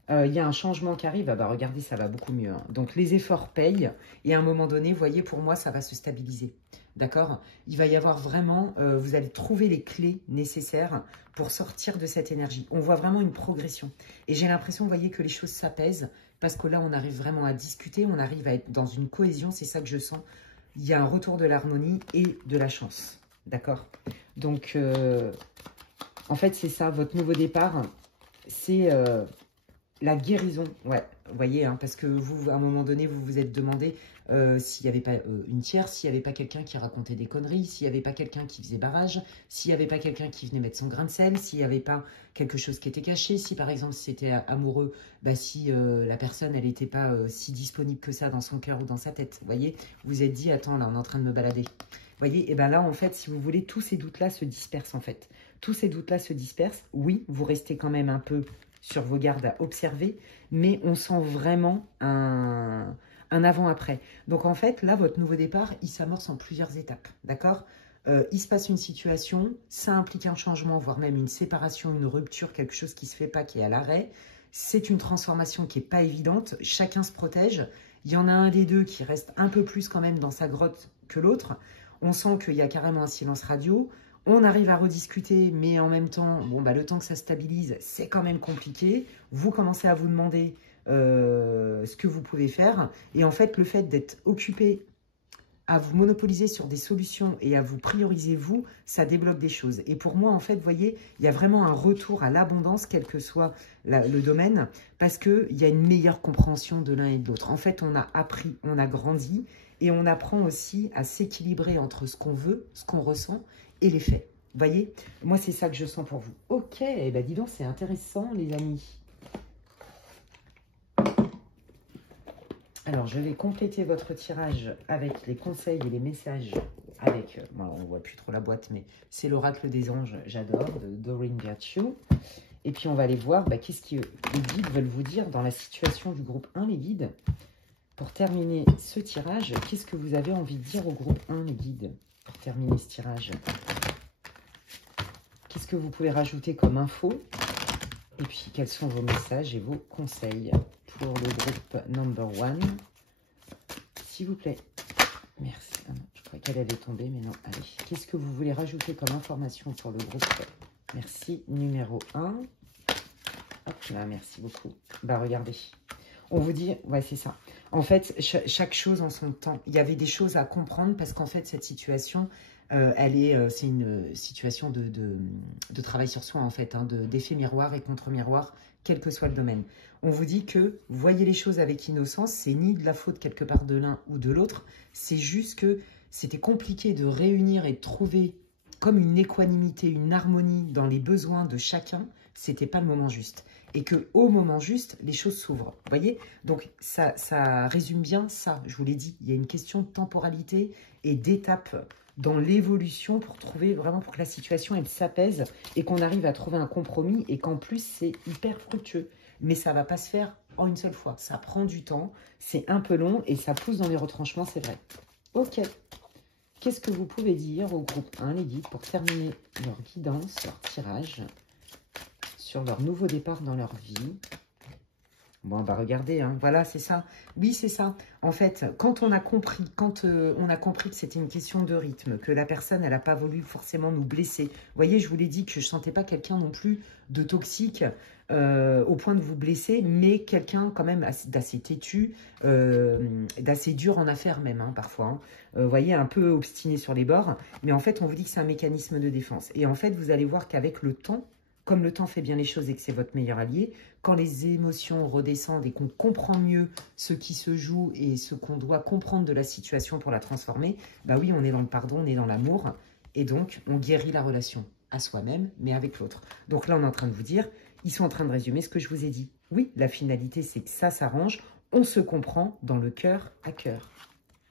il y a un changement qui arrive. Ah bah regardez, ça va beaucoup mieux, hein. Donc les efforts payent et à un moment donné, vous voyez, pour moi, ça va se stabiliser. D'accord? Il va y avoir vraiment, vous allez trouver les clés nécessaires pour sortir de cette énergie. On voit vraiment une progression. Et j'ai l'impression, vous voyez, que les choses s'apaisent parce que là, on arrive vraiment à discuter, on arrive à être dans une cohésion, c'est ça que je sens. Il y a un retour de l'harmonie et de la chance. D'accord? Donc, en fait, c'est ça, votre nouveau départ, c'est la guérison. Ouais, vous voyez, hein, parce que vous, à un moment donné, vous vous êtes demandé s'il n'y avait pas une tierce, s'il n'y avait pas quelqu'un qui racontait des conneries, s'il n'y avait pas quelqu'un qui faisait barrage, s'il n'y avait pas quelqu'un qui venait mettre son grain de sel, s'il n'y avait pas quelque chose qui était caché, si par exemple c'était amoureux, bah, si la personne elle n'était pas si disponible que ça dans son cœur ou dans sa tête. Vous voyez, vous vous êtes dit, attends, là on est en train de me balader. Vous voyez, et bien là en fait, si vous voulez, tous ces doutes-là se dispersent en fait. Tous ces doutes-là se dispersent. Oui, vous restez quand même un peu sur vos gardes à observer, mais on sent vraiment un avant-après. Donc en fait, là, votre nouveau départ, il s'amorce en plusieurs étapes, d'accord? Il se passe une situation, ça implique un changement, voire même une séparation, une rupture, quelque chose qui ne se fait pas, qui est à l'arrêt. C'est une transformation qui n'est pas évidente, chacun se protège. Il y en a un des deux qui reste un peu plus quand même dans sa grotte que l'autre. On sent qu'il y a carrément un silence radio. On arrive à rediscuter, mais en même temps, bon, bah, le temps que ça stabilise, c'est quand même compliqué. Vous commencez à vous demander ce que vous pouvez faire. Et en fait, le fait d'être occupé à vous monopoliser sur des solutions et à vous prioriser vous, ça débloque des choses. Et pour moi, en fait, vous voyez, il y a vraiment un retour à l'abondance, quel que soit le domaine, parce qu'il y a une meilleure compréhension de l'un et de l'autre. En fait, on a appris, on a grandi, et on apprend aussi à s'équilibrer entre ce qu'on veut, ce qu'on ressent, et les faits. Vous voyez, moi, c'est ça que je sens pour vous. Ok, eh ben, dis donc, c'est intéressant, les amis. Alors, je vais compléter votre tirage avec les conseils et les messages avec, bon, on ne voit plus trop la boîte, mais c'est l'oracle des anges, j'adore, de Doreen Virtue. Et puis, on va aller voir qu'est-ce que les guides veulent vous dire dans la situation du groupe 1, les guides. Pour terminer ce tirage, qu'est-ce que vous avez envie de dire au groupe 1, les guides, pour terminer ce tirage? Qu'est-ce que vous pouvez rajouter comme info? Et puis, quels sont vos messages et vos conseils pour le groupe number 1, s'il vous plaît? Merci. Ah non, je croyais qu'elle allait tomber, mais non. Allez, qu'est-ce que vous voulez rajouter comme information pour le groupe? Merci, numéro 1. Hop là, merci beaucoup. Bah, regardez. On vous dit, ouais, c'est ça. En fait, chaque chose en son temps. Il y avait des choses à comprendre parce qu'en fait, cette situation, c'est une situation de travail sur soi, en fait, hein, d'effet miroir et contre-miroir, quel que soit le domaine. On vous dit que voyez les choses avec innocence, c'est ni de la faute quelque part de l'un ou de l'autre, c'est juste que c'était compliqué de réunir et de trouver comme une équanimité, une harmonie dans les besoins de chacun, c'était pas le moment juste. Et qu'au moment juste, les choses s'ouvrent. Vous voyez? Donc, ça résume bien ça. Je vous l'ai dit, il y a une question de temporalité et d'étape dans l'évolution pour trouver vraiment, pour que la situation, elle s'apaise et qu'on arrive à trouver un compromis et qu'en plus, c'est hyper fructueux. Mais ça ne va pas se faire en une seule fois. Ça prend du temps, c'est un peu long et ça pousse dans les retranchements, c'est vrai. Ok. Qu'est-ce que vous pouvez dire au groupe 1, les guides, pour terminer leur guidance, leur tirage sur leur nouveau départ dans leur vie? Bon, bah regardez, hein, voilà, c'est ça. Oui, c'est ça. En fait, quand on a compris que c'était une question de rythme, que la personne, elle n'a pas voulu forcément nous blesser. Vous voyez, je vous l'ai dit que je ne sentais pas quelqu'un non plus de toxique au point de vous blesser, mais quelqu'un quand même d'assez têtu, d'assez dur en affaires même, hein, parfois. Hein. Vous voyez, un peu obstiné sur les bords. Mais en fait, on vous dit que c'est un mécanisme de défense. Et en fait, vous allez voir qu'avec le temps, comme le temps fait bien les choses et que c'est votre meilleur allié, quand les émotions redescendent et qu'on comprend mieux ce qui se joue et ce qu'on doit comprendre de la situation pour la transformer, bah oui, on est dans le pardon, on est dans l'amour, et donc on guérit la relation à soi-même, mais avec l'autre. Donc là, on est en train de vous dire, Ils sont en train de résumer ce que je vous ai dit. Oui, la finalité, c'est que ça s'arrange. On se comprend dans le cœur à cœur.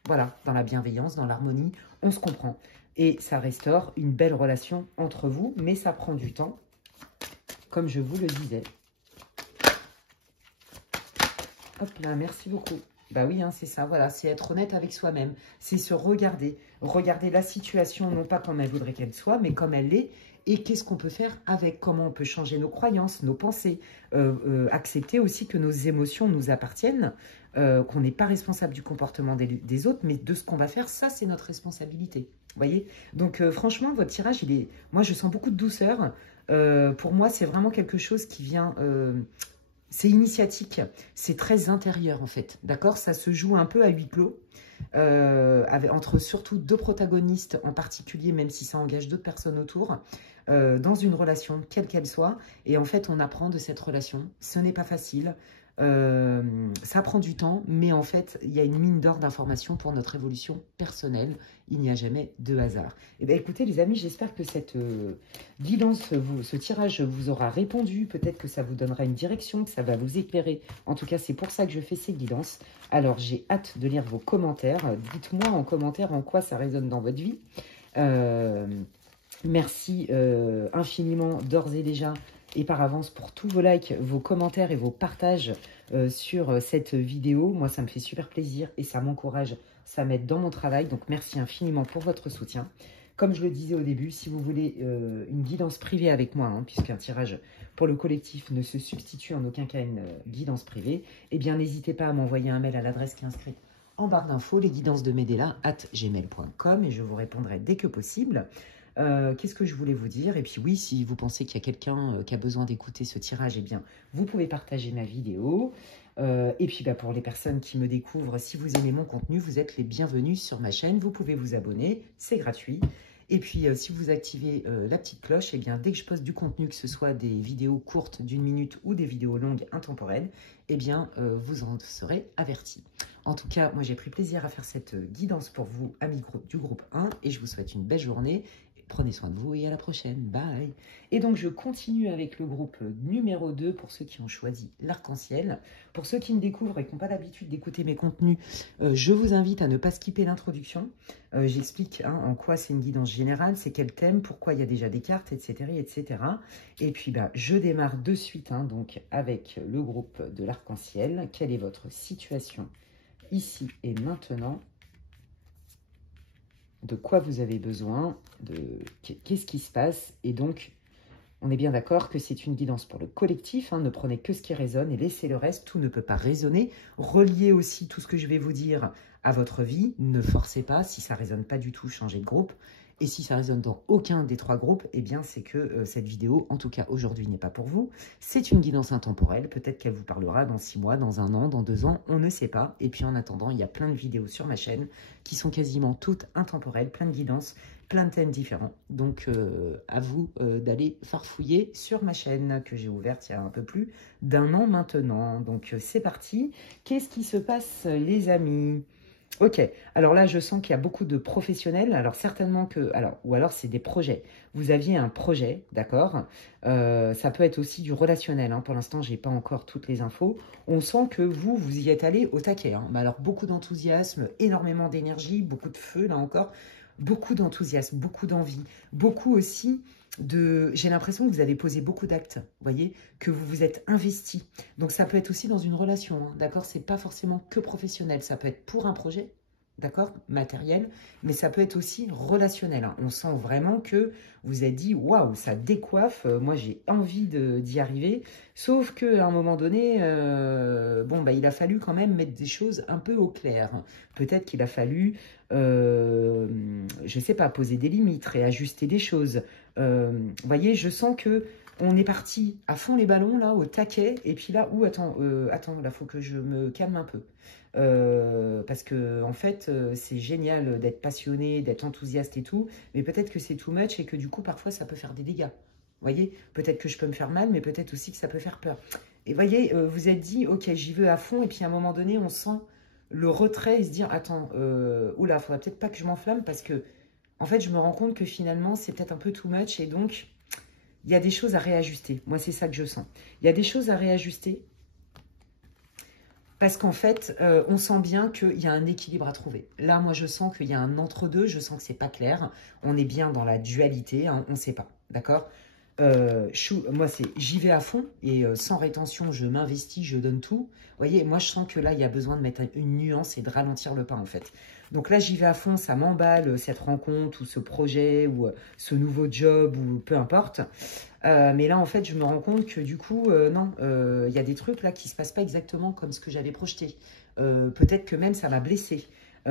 Voilà, dans la bienveillance, dans l'harmonie, on se comprend. Et ça restaure une belle relation entre vous, mais ça prend du temps, comme je vous le disais. Hop là, merci beaucoup. Bah oui, hein, c'est ça, voilà, c'est être honnête avec soi-même. C'est se regarder. Regarder la situation, non pas comme elle voudrait qu'elle soit, mais comme elle est. Et qu'est-ce qu'on peut faire avec? Comment on peut changer nos croyances, nos pensées. Accepter aussi que nos émotions nous appartiennent. Qu'on n'est pas responsable du comportement des autres, mais de ce qu'on va faire, ça, c'est notre responsabilité. Vous voyez? Donc, franchement, votre tirage, il est... Moi, je sens beaucoup de douceur. Pour moi, c'est vraiment quelque chose qui vient... c'est initiatique, c'est très intérieur en fait, d'accord? Ça se joue un peu à huis clos, entre surtout deux protagonistes en particulier, même si ça engage d'autres personnes autour, dans une relation, quelle qu'elle soit. Et en fait, on apprend de cette relation. Ce n'est pas facile, ça prend du temps, mais en fait, il y a une mine d'or d'informations pour notre évolution personnelle. Il n'y a jamais de hasard. Et bien, écoutez, les amis, j'espère que cette guidance, ce tirage vous aura répondu. Peut-être que ça vous donnera une direction, que ça va vous éclairer. En tout cas, c'est pour ça que je fais ces guidances. Alors, j'ai hâte de lire vos commentaires. Dites-moi en commentaire en quoi ça résonne dans votre vie. Merci infiniment d'ores et déjà et par avance pour tous vos likes, vos commentaires et vos partages sur cette vidéo. Moi, ça me fait super plaisir et ça m'encourage, ça m'aide dans mon travail. Donc, merci infiniment pour votre soutien. Comme je le disais au début, si vous voulez une guidance privée avec moi, hein, puisqu'un tirage pour le collectif ne se substitue en aucun cas à une guidance privée, eh bien, n'hésitez pas à m'envoyer un mail à l'adresse qui est inscrite en barre d'infos, lesguidancesdemedela@gmail.com, et je vous répondrai dès que possible. Qu'est-ce que je voulais vous dire? Et puis oui, si vous pensez qu'il y a quelqu'un qui a besoin d'écouter ce tirage, eh bien, vous pouvez partager ma vidéo. Et puis bah, pour les personnes qui me découvrent, si vous aimez mon contenu, vous êtes les bienvenus sur ma chaîne. Vous pouvez vous abonner, c'est gratuit. Et puis si vous activez la petite cloche, eh bien, dès que je poste du contenu, que ce soit des vidéos courtes d'1 minute ou des vidéos longues intemporelles, eh bien, vous en serez avertis. En tout cas, moi j'ai pris plaisir à faire cette guidance pour vous, amis du groupe 1, et je vous souhaite une belle journée. Prenez soin de vous et à la prochaine. Bye. Et donc, je continue avec le groupe numéro 2 pour ceux qui ont choisi l'arc-en-ciel. Pour ceux qui me découvrent et qui n'ont pas l'habitude d'écouter mes contenus, je vous invite à ne pas skipper l'introduction. J'explique en quoi c'est une guidance générale, c'est quel thème, pourquoi il y a déjà des cartes, etc. etc. Et puis, bah, je démarre de suite donc, avec le groupe de l'arc-en-ciel. Quelle est votre situation ici et maintenant? De quoi vous avez besoin, qu'est-ce qui se passe. Et donc, on est bien d'accord que c'est une guidance pour le collectif. Ne prenez que ce qui résonne et laissez le reste. Tout ne peut pas résonner. Reliez aussi tout ce que je vais vous dire à votre vie. Ne forcez pas. Si ça ne résonne pas du tout, changez de groupe. Et si ça résonne dans aucun des 3 groupes, eh bien, c'est que cette vidéo, en tout cas aujourd'hui, n'est pas pour vous. C'est une guidance intemporelle. Peut-être qu'elle vous parlera dans 6 mois, dans 1 an, dans 2 ans. On ne sait pas. Et puis, en attendant, il y a plein de vidéos sur ma chaîne qui sont quasiment toutes intemporelles, plein de guidances, plein de thèmes différents. Donc, à vous d'aller farfouiller sur ma chaîne que j'ai ouverte il y a un peu plus d'1 an maintenant. Donc, c'est parti. Qu'est-ce qui se passe, les amis ? Ok, alors là, je sens qu'il y a beaucoup de professionnels. Alors, certainement que... ou alors, c'est des projets. Vous aviez un projet, d'accord? Ça peut être aussi du relationnel. Pour l'instant, je n'ai pas encore toutes les infos. On sent que vous y êtes allé au taquet. Mais alors, beaucoup d'enthousiasme, énormément d'énergie, beaucoup de feu, là encore. Beaucoup d'enthousiasme, beaucoup d'envie. Beaucoup aussi de... J'ai l'impression que vous avez posé beaucoup d'actes, vous voyez? Que vous vous êtes investi. Donc, ça peut être aussi dans une relation, d'accord? C'est pas forcément que professionnel. Ça peut être pour un projet, d'accord, matériel, mais ça peut être aussi relationnel. On sent vraiment que vous avez dit, waouh, ça décoiffe, moi j'ai envie d'y arriver, sauf qu'à un moment donné, il a fallu quand même mettre des choses un peu au clair. Peut-être qu'il a fallu, je ne sais pas, poser des limites, réajuster des choses. Vous voyez, je sens que on est parti à fond les ballons, là, au taquet, et puis là, attends, là, faut que je me calme un peu. Parce que en fait c'est génial d'être passionné, d'être enthousiaste et tout, mais peut-être que c'est too much et que du coup parfois ça peut faire des dégâts. Vous voyez, peut-être que je peux me faire mal, mais peut-être aussi que ça peut faire peur. Et vous voyez, vous êtes dit, ok, j'y veux à fond, et puis à un moment donné, on sent le retrait et se dire, attends, oula, faudrait peut-être pas que je m'enflamme, parce que en fait, je me rends compte que finalement, c'est peut-être un peu too much, et donc, il y a des choses à réajuster. Moi, c'est ça que je sens. Il y a des choses à réajuster parce qu'en fait, on sent bien qu'il y a un équilibre à trouver. Là, moi, je sens qu'il y a un entre-deux. Je sens que c'est pas clair. On est bien dans la dualité. Hein, on ne sait pas. D'accord. Moi, c'est j'y vais à fond et sans rétention, je m'investis, je donne tout. Vous voyez, moi, je sens que là, il y a besoin de mettre une nuance et de ralentir le pas, en fait. Donc là, j'y vais à fond, ça m'emballe, cette rencontre ou ce projet ou ce nouveau job ou peu importe. Mais là, en fait, je me rends compte que du coup, non, il y a des trucs là qui ne se passent pas exactement comme ce que j'avais projeté. Peut-être que même ça m'a blessé.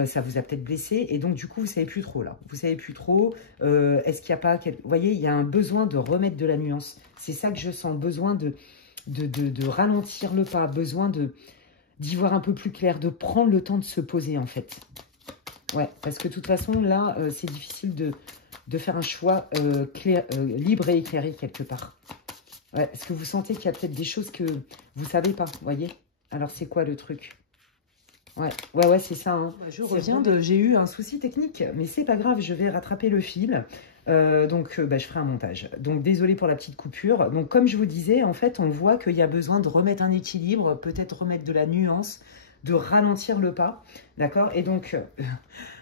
Ça vous a peut-être blessé. Et donc, du coup, vous ne savez plus trop là. Vous ne savez plus trop. Est-ce qu'il n'y a pas... Vous voyez, il y a un besoin de remettre de la nuance. C'est ça que je sens. Besoin de ralentir le pas. Besoin d'y voir un peu plus clair. De prendre le temps de se poser, en fait. Ouais, parce que de toute façon, là, c'est difficile de faire un choix libre et éclairé quelque part. Ouais, est-ce que vous sentez qu'il y a peut-être des choses que vous ne savez pas, vous voyez? Alors, c'est quoi le truc? Ouais, c'est ça. Hein. Je reviens j'ai eu un souci technique, mais c'est pas grave, je vais rattraper le fil. Donc, je ferai un montage. Donc, désolé pour la petite coupure. Donc, comme je vous disais, en fait, on voit qu'il y a besoin de remettre un équilibre, peut-être remettre de la nuance, de ralentir le pas, d'accord? Et donc,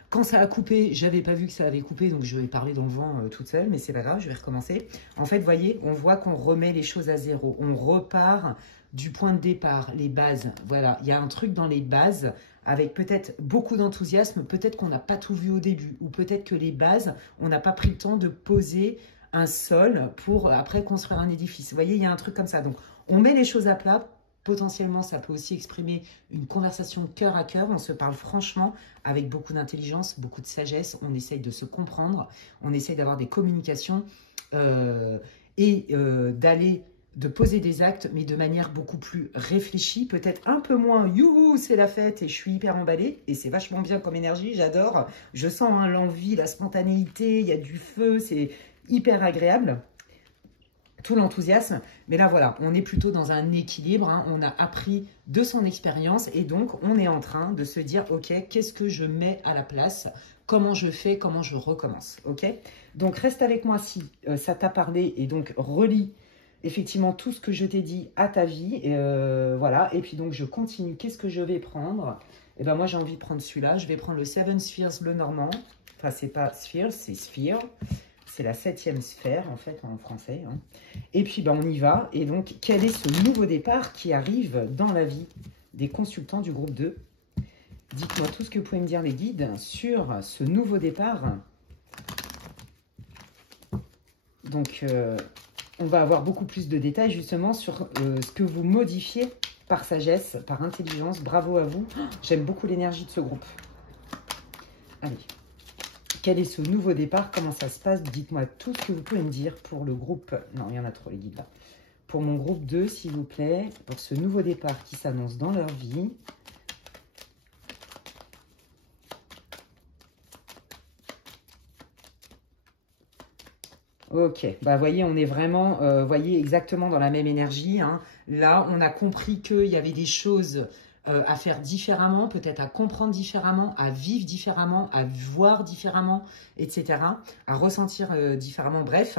quand ça a coupé, j'avais pas vu que ça avait coupé, donc je vais parler dans le vent toute seule, mais c'est pas grave, je vais recommencer. En fait, vous voyez, on voit qu'on remet les choses à zéro. On repart du point de départ, les bases. Voilà, il y a un truc dans les bases avec peut-être beaucoup d'enthousiasme, peut-être qu'on n'a pas tout vu au début, ou peut-être que les bases, on n'a pas pris le temps de poser un sol pour après construire un édifice. Vous voyez, il y a un truc comme ça. Donc, on met les choses à plat. Potentiellement, ça peut aussi exprimer une conversation cœur à cœur. On se parle franchement avec beaucoup d'intelligence, beaucoup de sagesse. On essaye de se comprendre. On essaye d'avoir des communications de poser des actes, mais de manière beaucoup plus réfléchie. Peut-être un peu moins, youhou, c'est la fête et je suis hyper emballée. Et c'est vachement bien comme énergie, j'adore. Je sens hein, l'envie, la spontanéité, il y a du feu, c'est hyper agréable. Tout l'enthousiasme, mais là voilà, on est plutôt dans un équilibre, hein. On a appris de son expérience et donc on est en train de se dire ok, qu'est-ce que je mets à la place, comment je fais, comment je recommence, ok? Donc reste avec moi si ça t'a parlé et donc relis effectivement tout ce que je t'ai dit à ta vie, et, voilà, et puis donc je continue, qu'est-ce que je vais prendre? Et ben moi j'ai envie de prendre celui-là, je vais prendre le Seven Spheres bleu normand, enfin c'est pas Spheres, c'est Sphere. C'est la 7e sphère, en fait, en français. Hein. Et puis, on y va. Et donc, quel est ce nouveau départ qui arrive dans la vie des consultants du groupe 2? Dites-moi tout ce que vous pouvez me dire, les guides, sur ce nouveau départ. Donc, on va avoir beaucoup plus de détails, justement, sur ce que vous modifiez par sagesse, par intelligence. Bravo à vous. J'aime beaucoup l'énergie de ce groupe. Allez. Quel est ce nouveau départ? Comment ça se passe? Dites-moi tout ce que vous pouvez me dire pour le groupe... Non, il y en a trop, les guides, là. Pour mon groupe 2, s'il vous plaît, pour ce nouveau départ qui s'annonce dans leur vie. Ok, voyez, on est vraiment, voyez, exactement dans la même énergie. Hein. Là, on a compris qu'il y avait des choses... à faire différemment, peut-être à comprendre différemment, à vivre différemment, à voir différemment, etc. À ressentir différemment. Bref,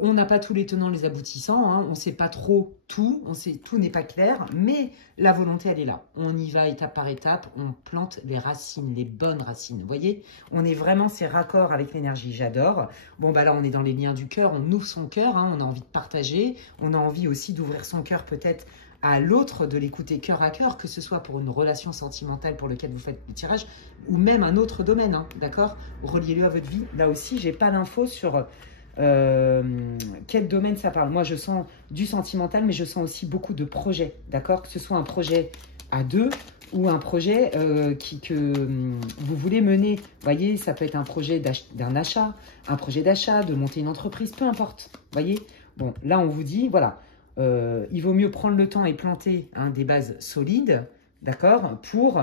on n'a pas tous les tenants, les aboutissants. Hein, on ne sait pas trop tout. Tout n'est pas clair. Mais la volonté, elle est là. On y va étape par étape. On plante les racines, les bonnes racines. Vous voyez, on est vraiment ces raccords avec l'énergie. J'adore. Bon, là, on est dans les liens du cœur. On ouvre son cœur. Hein, on a envie de partager. On a envie aussi d'ouvrir son cœur peut-être à l'autre, de l'écouter cœur à cœur, que ce soit pour une relation sentimentale pour laquelle vous faites le tirage, ou même un autre domaine, hein, d'accord? Reliez-le à votre vie. Là aussi, j'ai pas d'infos sur quel domaine ça parle. Moi, je sens du sentimental, mais je sens aussi beaucoup de projets, d'accord? Que ce soit un projet à deux ou un projet que vous voulez mener. Vous voyez, ça peut être un projet d'un achat, un projet d'achat, de monter une entreprise, peu importe. Vous voyez? Bon, là, on vous dit, voilà, il vaut mieux prendre le temps et planter hein, des bases solides, d'accord, pour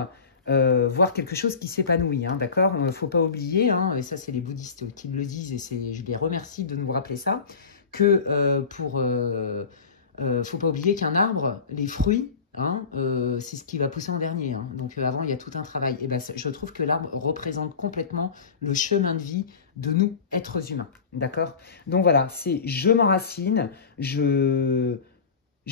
voir quelque chose qui s'épanouit, hein, d'accord. Il ne faut pas oublier, hein, et ça c'est les bouddhistes qui le disent, et je les remercie de nous rappeler ça, que faut pas oublier qu'un arbre, les fruits, Hein, c'est ce qui va pousser en dernier. Hein. Donc avant, il y a tout un travail. Et ben, je trouve que l'arbre représente complètement le chemin de vie de nous, êtres humains. D'accord? Donc voilà, c'est je m'enracine, je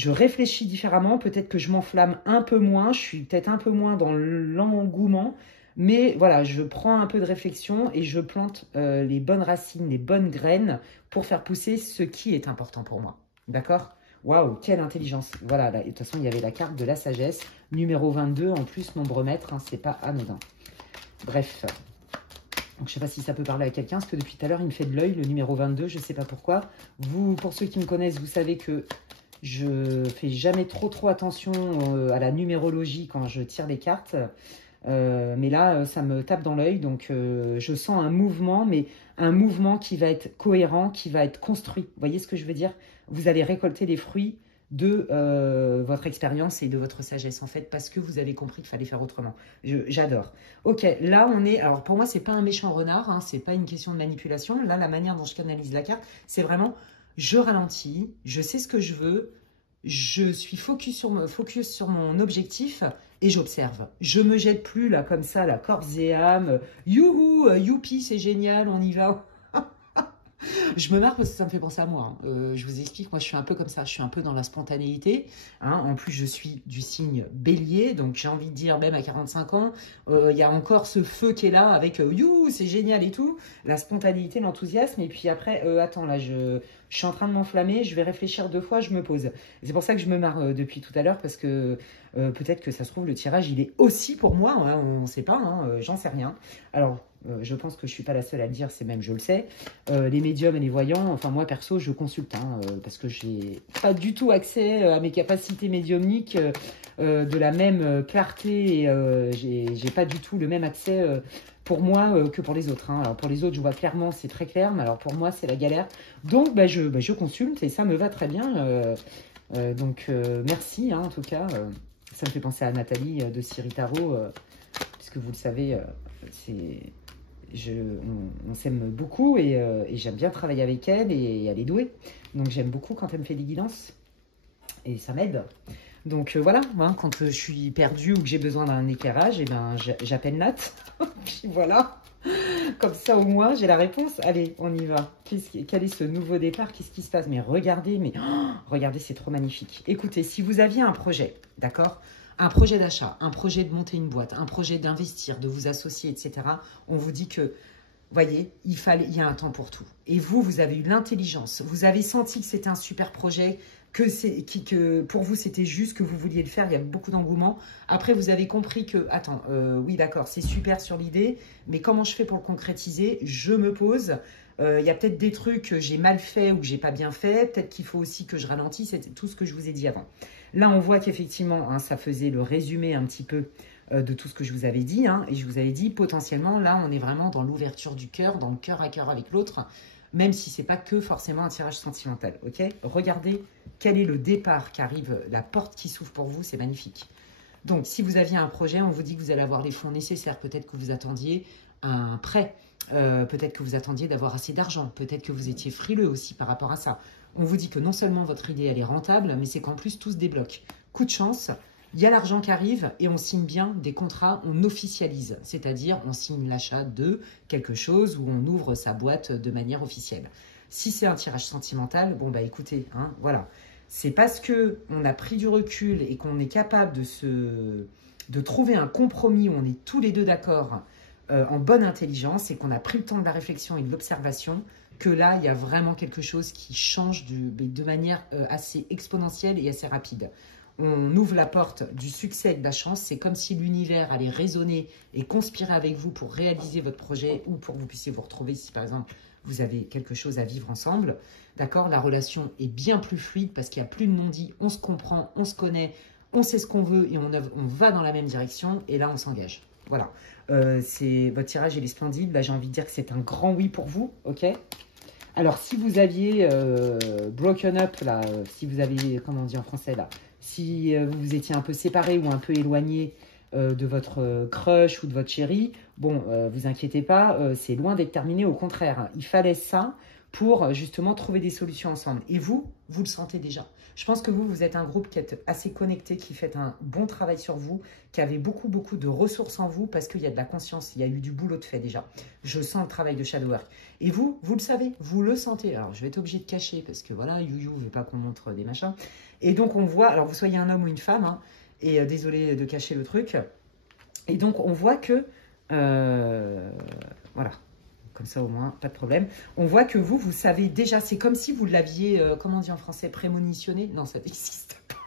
réfléchis différemment. Peut-être que je m'enflamme un peu moins, je suis peut-être un peu moins dans l'engouement. Mais voilà, je prends un peu de réflexion et je plante les bonnes racines, les bonnes graines pour faire pousser ce qui est important pour moi. D'accord? Waouh, quelle intelligence. Voilà, là, de toute façon, il y avait la carte de la sagesse, numéro 22, en plus, nombre maître, hein, c'est pas anodin. Bref, donc je ne sais pas si ça peut parler à quelqu'un, parce que depuis tout à l'heure, il me fait de l'œil, le numéro 22, je ne sais pas pourquoi. Vous, pour ceux qui me connaissent, vous savez que je fais jamais trop attention à la numérologie quand je tire les cartes. Mais là, ça me tape dans l'œil, donc je sens un mouvement, mais un mouvement qui va être cohérent, qui va être construit. Vous voyez ce que je veux dire? Vous allez récolter les fruits de votre expérience et de votre sagesse, en fait, parce que vous avez compris qu'il fallait faire autrement. J'adore. Ok, là, on est... Alors, pour moi, c'est pas un méchant renard, hein, c'est pas une question de manipulation. Là, la manière dont je canalise la carte, c'est vraiment, je ralentis, je sais ce que je veux, je suis focus sur mon objectif et j'observe. Je me jette plus là comme ça, la corps et âme. Youhou, youpi, c'est génial, on y va. Je me marre parce que ça me fait penser à moi. Hein. Je vous explique, moi je suis un peu comme ça, je suis un peu dans la spontanéité. Hein. En plus, je suis du signe bélier, donc j'ai envie de dire, même à 45 ans, il y a encore ce feu qui est là avec youhou, c'est génial et tout. La spontanéité, l'enthousiasme. Et puis après, attends, là, je suis en train de m'enflammer, je vais réfléchir 2 fois, je me pose. C'est pour ça que je me marre depuis tout à l'heure, parce que peut-être que ça se trouve, le tirage, il est aussi pour moi, hein, on ne sait pas, hein, j'en sais rien. Alors, je pense que je ne suis pas la seule à le dire, c'est même, je le sais. Les médiums et les voyants, enfin moi perso, je consulte, hein, parce que je n'ai pas du tout accès à mes capacités médiumniques de la même clarté, et j'ai pas du tout le même accès pour moi que pour les autres. Hein. Alors pour les autres, je vois clairement, c'est très clair, mais alors pour moi, c'est la galère. Donc je consulte et ça me va très bien. Donc merci, hein, en tout cas. Ça me fait penser à Nathalie de Siri Tarot, puisque vous le savez, on s'aime beaucoup et j'aime bien travailler avec elle et elle est douée. Donc j'aime beaucoup quand elle me fait des guidances et ça m'aide. Donc voilà, hein, quand je suis perdue ou que j'ai besoin d'un éclairage, et ben, j'appelle Nat. Puis voilà, comme ça au moins j'ai la réponse. Allez, on y va. Quel est ce nouveau départ? Qu'est-ce qui se passe? Mais regardez, regardez, c'est trop magnifique. Écoutez, si vous aviez un projet, d'accord? Un projet d'achat, un projet de monter une boîte, un projet d'investir, de vous associer, etc. On vous dit que, voyez, il y a un temps pour tout. Et vous avez eu l'intelligence, vous avez senti que c'était un super projet, que pour vous c'était juste, que vous vouliez le faire, il y a beaucoup d'engouement. Après, vous avez compris que, attends, oui d'accord, c'est super sur l'idée, mais comment je fais pour le concrétiser? Je me pose. Il y a peut-être des trucs que j'ai mal fait ou que j'ai pas bien fait. Peut-être qu'il faut aussi que je ralentisse. C'est tout ce que je vous ai dit avant. Là, on voit qu'effectivement, hein, ça faisait le résumé un petit peu de tout ce que je vous avais dit. Hein, et je vous avais dit, potentiellement, là, on est vraiment dans l'ouverture du cœur, dans le cœur à cœur avec l'autre, même si c'est pas que forcément un tirage sentimental. Ok? Regardez quel est le départ qui arrive, la porte qui s'ouvre pour vous, c'est magnifique. Donc, si vous aviez un projet, on vous dit que vous allez avoir les fonds nécessaires. Peut-être que vous attendiez un prêt. Peut-être que vous attendiez d'avoir assez d'argent. Peut-être que vous étiez frileux aussi par rapport à ça. On vous dit que non seulement votre idée, elle est rentable, mais c'est qu'en plus, tout se débloque. Coup de chance, il y a l'argent qui arrive et on signe bien des contrats, on officialise. C'est-à-dire, on signe l'achat de quelque chose ou on ouvre sa boîte de manière officielle. Si c'est un tirage sentimental, bon, bah écoutez, hein, voilà. C'est parce qu'on a pris du recul et qu'on est capable de trouver un compromis où on est tous les deux d'accord en bonne intelligence et qu'on a pris le temps de la réflexion et de l'observation, que là, il y a vraiment quelque chose qui change de manière assez exponentielle et assez rapide. On ouvre la porte du succès et de la chance. C'est comme si l'univers allait résonner et conspirer avec vous pour réaliser votre projet ou pour que vous puissiez vous retrouver si, par exemple, vous avez quelque chose à vivre ensemble. D'accord? La relation est bien plus fluide parce qu'il n'y a plus de non-dit. On se comprend, on se connaît, on sait ce qu'on veut et on va dans la même direction. Et là, on s'engage. Voilà. Votre tirage, il est splendide. Là, j'ai envie de dire que c'est un grand oui pour vous. Ok? Alors, si vous aviez broken up, là, si vous avez, comment on dit en français, là, si vous étiez un peu séparé ou un peu éloigné de votre crush ou de votre chéri, bon, vous inquiétez pas, c'est loin d'être terminé, au contraire. Hein. Il fallait ça pour justement trouver des solutions ensemble. Et vous, vous le sentez déjà. Je pense que vous, vous êtes un groupe qui est assez connecté, qui fait un bon travail sur vous, qui avait beaucoup de ressources en vous parce qu'il y a de la conscience, il y a eu du boulot de fait déjà. Je sens le travail de shadow work. Et vous, vous le savez, vous le sentez. Alors, je vais être obligée de cacher parce que voilà, You ne veut pas qu'on montre des machins. Et donc, on voit, alors vous soyez un homme ou une femme, hein, et désolé de cacher le truc. Et donc, on voit que, voilà. Comme ça, au moins, pas de problème. On voit que vous, vous savez déjà, c'est comme si vous l'aviez, comment on dit en français, prémonitionné. Non, ça n'existe pas.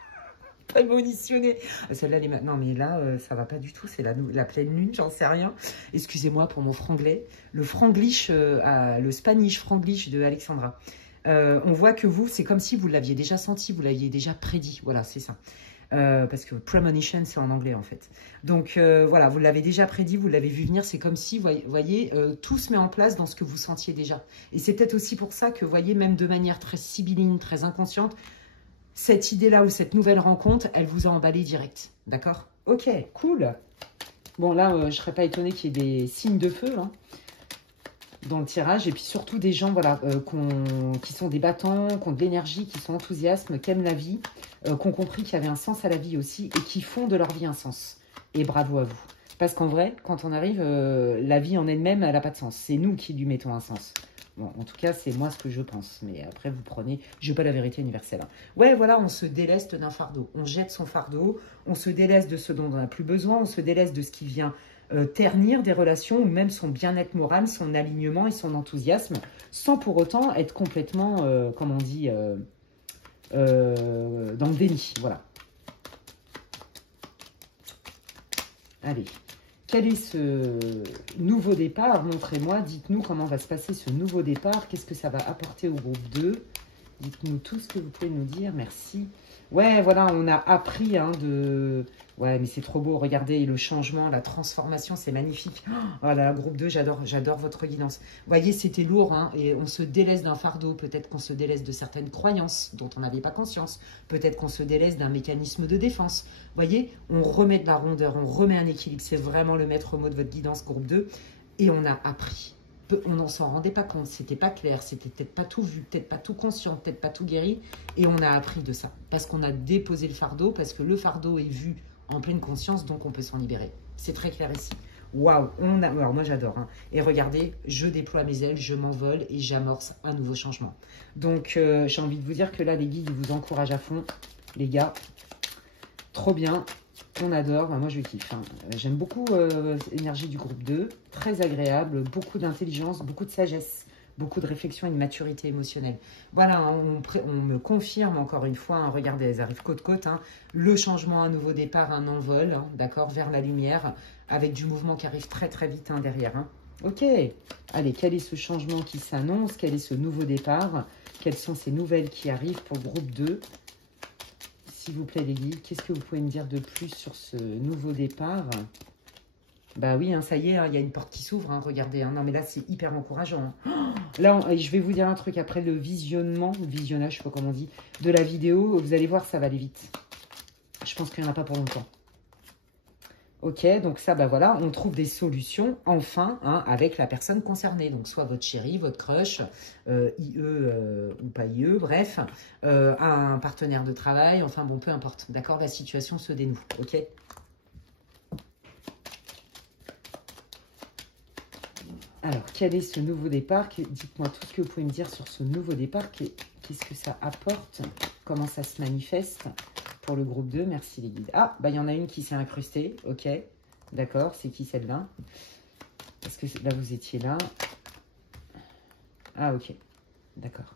Prémonitionné. Celle-là, elle est... Non, mais là, ça va pas du tout. C'est la pleine lune, j'en sais rien. Excusez-moi pour mon franglais. Le franglish, le Spanish franglish de Alexandra. On voit que vous, c'est comme si vous l'aviez déjà senti, vous l'aviez déjà prédit. Voilà, c'est ça. Parce que premonition, c'est en anglais en fait. Donc voilà, vous l'avez déjà prédit, vous l'avez vu venir, c'est comme si, vous voyez, tout se met en place dans ce que vous sentiez déjà. Et c'est peut-être aussi pour ça que, vous voyez, même de manière très sibylline, très inconsciente, cette idée-là ou cette nouvelle rencontre, elle vous a emballé direct. D'accord? Ok, cool. Bon, là, je ne serais pas étonnée qu'il y ait des signes de feu hein, dans le tirage. Et puis surtout des gens voilà, qui sont des battants, qui ont de l'énergie, qui sont enthousiastes, qui aiment la vie, qui ont compris qu'il y avait un sens à la vie aussi et qui font de leur vie un sens. Et bravo à vous. Parce qu'en vrai, quand on arrive, la vie en elle-même, elle n'a pas de sens. C'est nous qui lui mettons un sens. Bon, en tout cas, c'est moi ce que je pense. Mais après, vous prenez... Je n'ai pas la vérité universelle. Hein. Ouais, voilà, on se déleste d'un fardeau. On jette son fardeau. On se déleste de ce dont on n'a plus besoin. On se déleste de ce qui vient ternir des relations ou même son bien-être moral, son alignement et son enthousiasme, sans pour autant être complètement, comme on dit, dans le déni. Voilà. Allez. Quel est ce nouveau départ? Montrez-moi, dites-nous comment va se passer ce nouveau départ. Qu'est-ce que ça va apporter au groupe 2? Dites-nous tout ce que vous pouvez nous dire. Merci. Ouais, voilà, on a appris hein, de... Ouais, mais c'est trop beau. Regardez le changement, la transformation, c'est magnifique. Oh là là, groupe 2, j'adore votre guidance. Vous voyez, c'était lourd hein, et on se délaisse d'un fardeau. Peut-être qu'on se délaisse de certaines croyances dont on n'avait pas conscience. Peut-être qu'on se délaisse d'un mécanisme de défense. Vous voyez, on remet de la rondeur, on remet un équilibre. C'est vraiment le maître mot de votre guidance, groupe 2. Et on a appris. On n'en s'en rendait pas compte, c'était pas clair, c'était peut-être pas tout vu, peut-être pas tout conscient, peut-être pas tout guéri. Et on a appris de ça. Parce qu'on a déposé le fardeau, parce que le fardeau est vu en pleine conscience, donc on peut s'en libérer. C'est très clair ici. Waouh, alors moi j'adore. Hein. Et regardez, je déploie mes ailes, je m'envole et j'amorce un nouveau changement. Donc j'ai envie de vous dire que là, les guides vous encouragent à fond, les gars. Trop bien. On adore, moi je kiffe. Hein. J'aime beaucoup l'énergie du groupe 2, très agréable, beaucoup d'intelligence, beaucoup de sagesse, beaucoup de réflexion et de maturité émotionnelle. Voilà, hein, on me confirme encore une fois, hein, regardez, elles arrivent côte-côte, hein, le changement, un nouveau départ, un envol, hein, d'accord, vers la lumière, avec du mouvement qui arrive très très vite hein, derrière. Hein. Ok, allez, quel est ce changement qui s'annonce? Quel est ce nouveau départ? Quelles sont ces nouvelles qui arrivent pour le groupe 2? S'il vous plaît, les guides, qu'est-ce que vous pouvez me dire de plus sur ce nouveau départ? Bah oui, hein, ça y est, hein, il y a une porte qui s'ouvre, hein, regardez. Hein, non, mais là, c'est hyper encourageant. Hein. Oh, là, je vais vous dire un truc. Après le visionnage, je ne sais pas comment on dit, de la vidéo, vous allez voir, ça va aller vite. Je pense qu'il n'y en a pas pour longtemps. Ok, donc ça, bah voilà, on trouve des solutions, enfin, hein, avec la personne concernée. Donc, soit votre chéri, votre crush, IE ou pas IE, bref, un partenaire de travail, enfin bon, peu importe. D'accord, la situation se dénoue, ok? Alors, quel est ce nouveau départ? Dites-moi tout ce que vous pouvez me dire sur ce nouveau départ. Qu'est-ce que ça apporte? Comment ça se manifeste? Pour le groupe 2, merci les guides. Ah, bah il y en a une qui s'est incrustée, ok. D'accord, c'est qui celle-là? Parce que là, vous étiez là. Ah, ok, d'accord.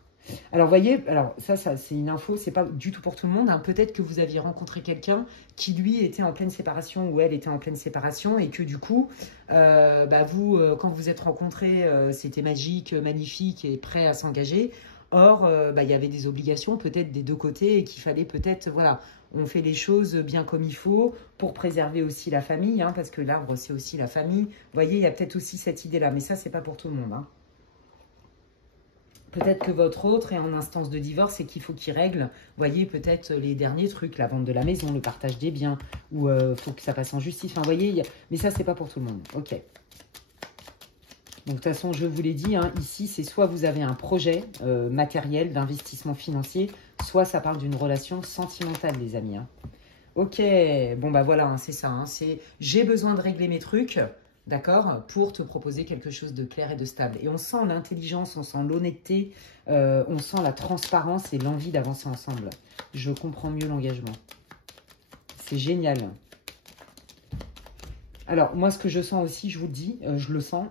Alors, voyez, alors ça c'est une info, c'est pas du tout pour tout le monde. Hein. Peut-être que vous aviez rencontré quelqu'un qui, lui, était en pleine séparation ou elle était en pleine séparation et que du coup, bah, vous, quand vous êtes rencontrés, c'était magique, magnifique et prêt à s'engager. Or, bah, il y avait des obligations peut-être des deux côtés et qu'il fallait peut-être, voilà, on fait les choses bien comme il faut pour préserver aussi la famille, hein, parce que l'arbre, c'est aussi la famille. Vous voyez, il y a peut-être aussi cette idée-là, mais ça, c'est pas pour tout le monde. Hein. Peut-être que votre autre est en instance de divorce et qu'il faut qu'il règle, vous voyez, peut-être les derniers trucs, la vente de la maison, le partage des biens, ou faut que ça passe en justice. Enfin, vous voyez, mais ça, c'est pas pour tout le monde. Ok. Donc, de toute façon, je vous l'ai dit, hein, ici, c'est soit vous avez un projet matériel d'investissement financier, soit ça parle d'une relation sentimentale, les amis. Hein. Ok, bon, bah voilà, hein, c'est ça. Hein, c'est j'ai besoin de régler mes trucs, d'accord, pour te proposer quelque chose de clair et de stable. Et on sent l'intelligence, on sent l'honnêteté, on sent la transparence et l'envie d'avancer ensemble. Je comprends mieux l'engagement. C'est génial. Alors, moi, ce que je sens aussi, je vous le dis, je le sens.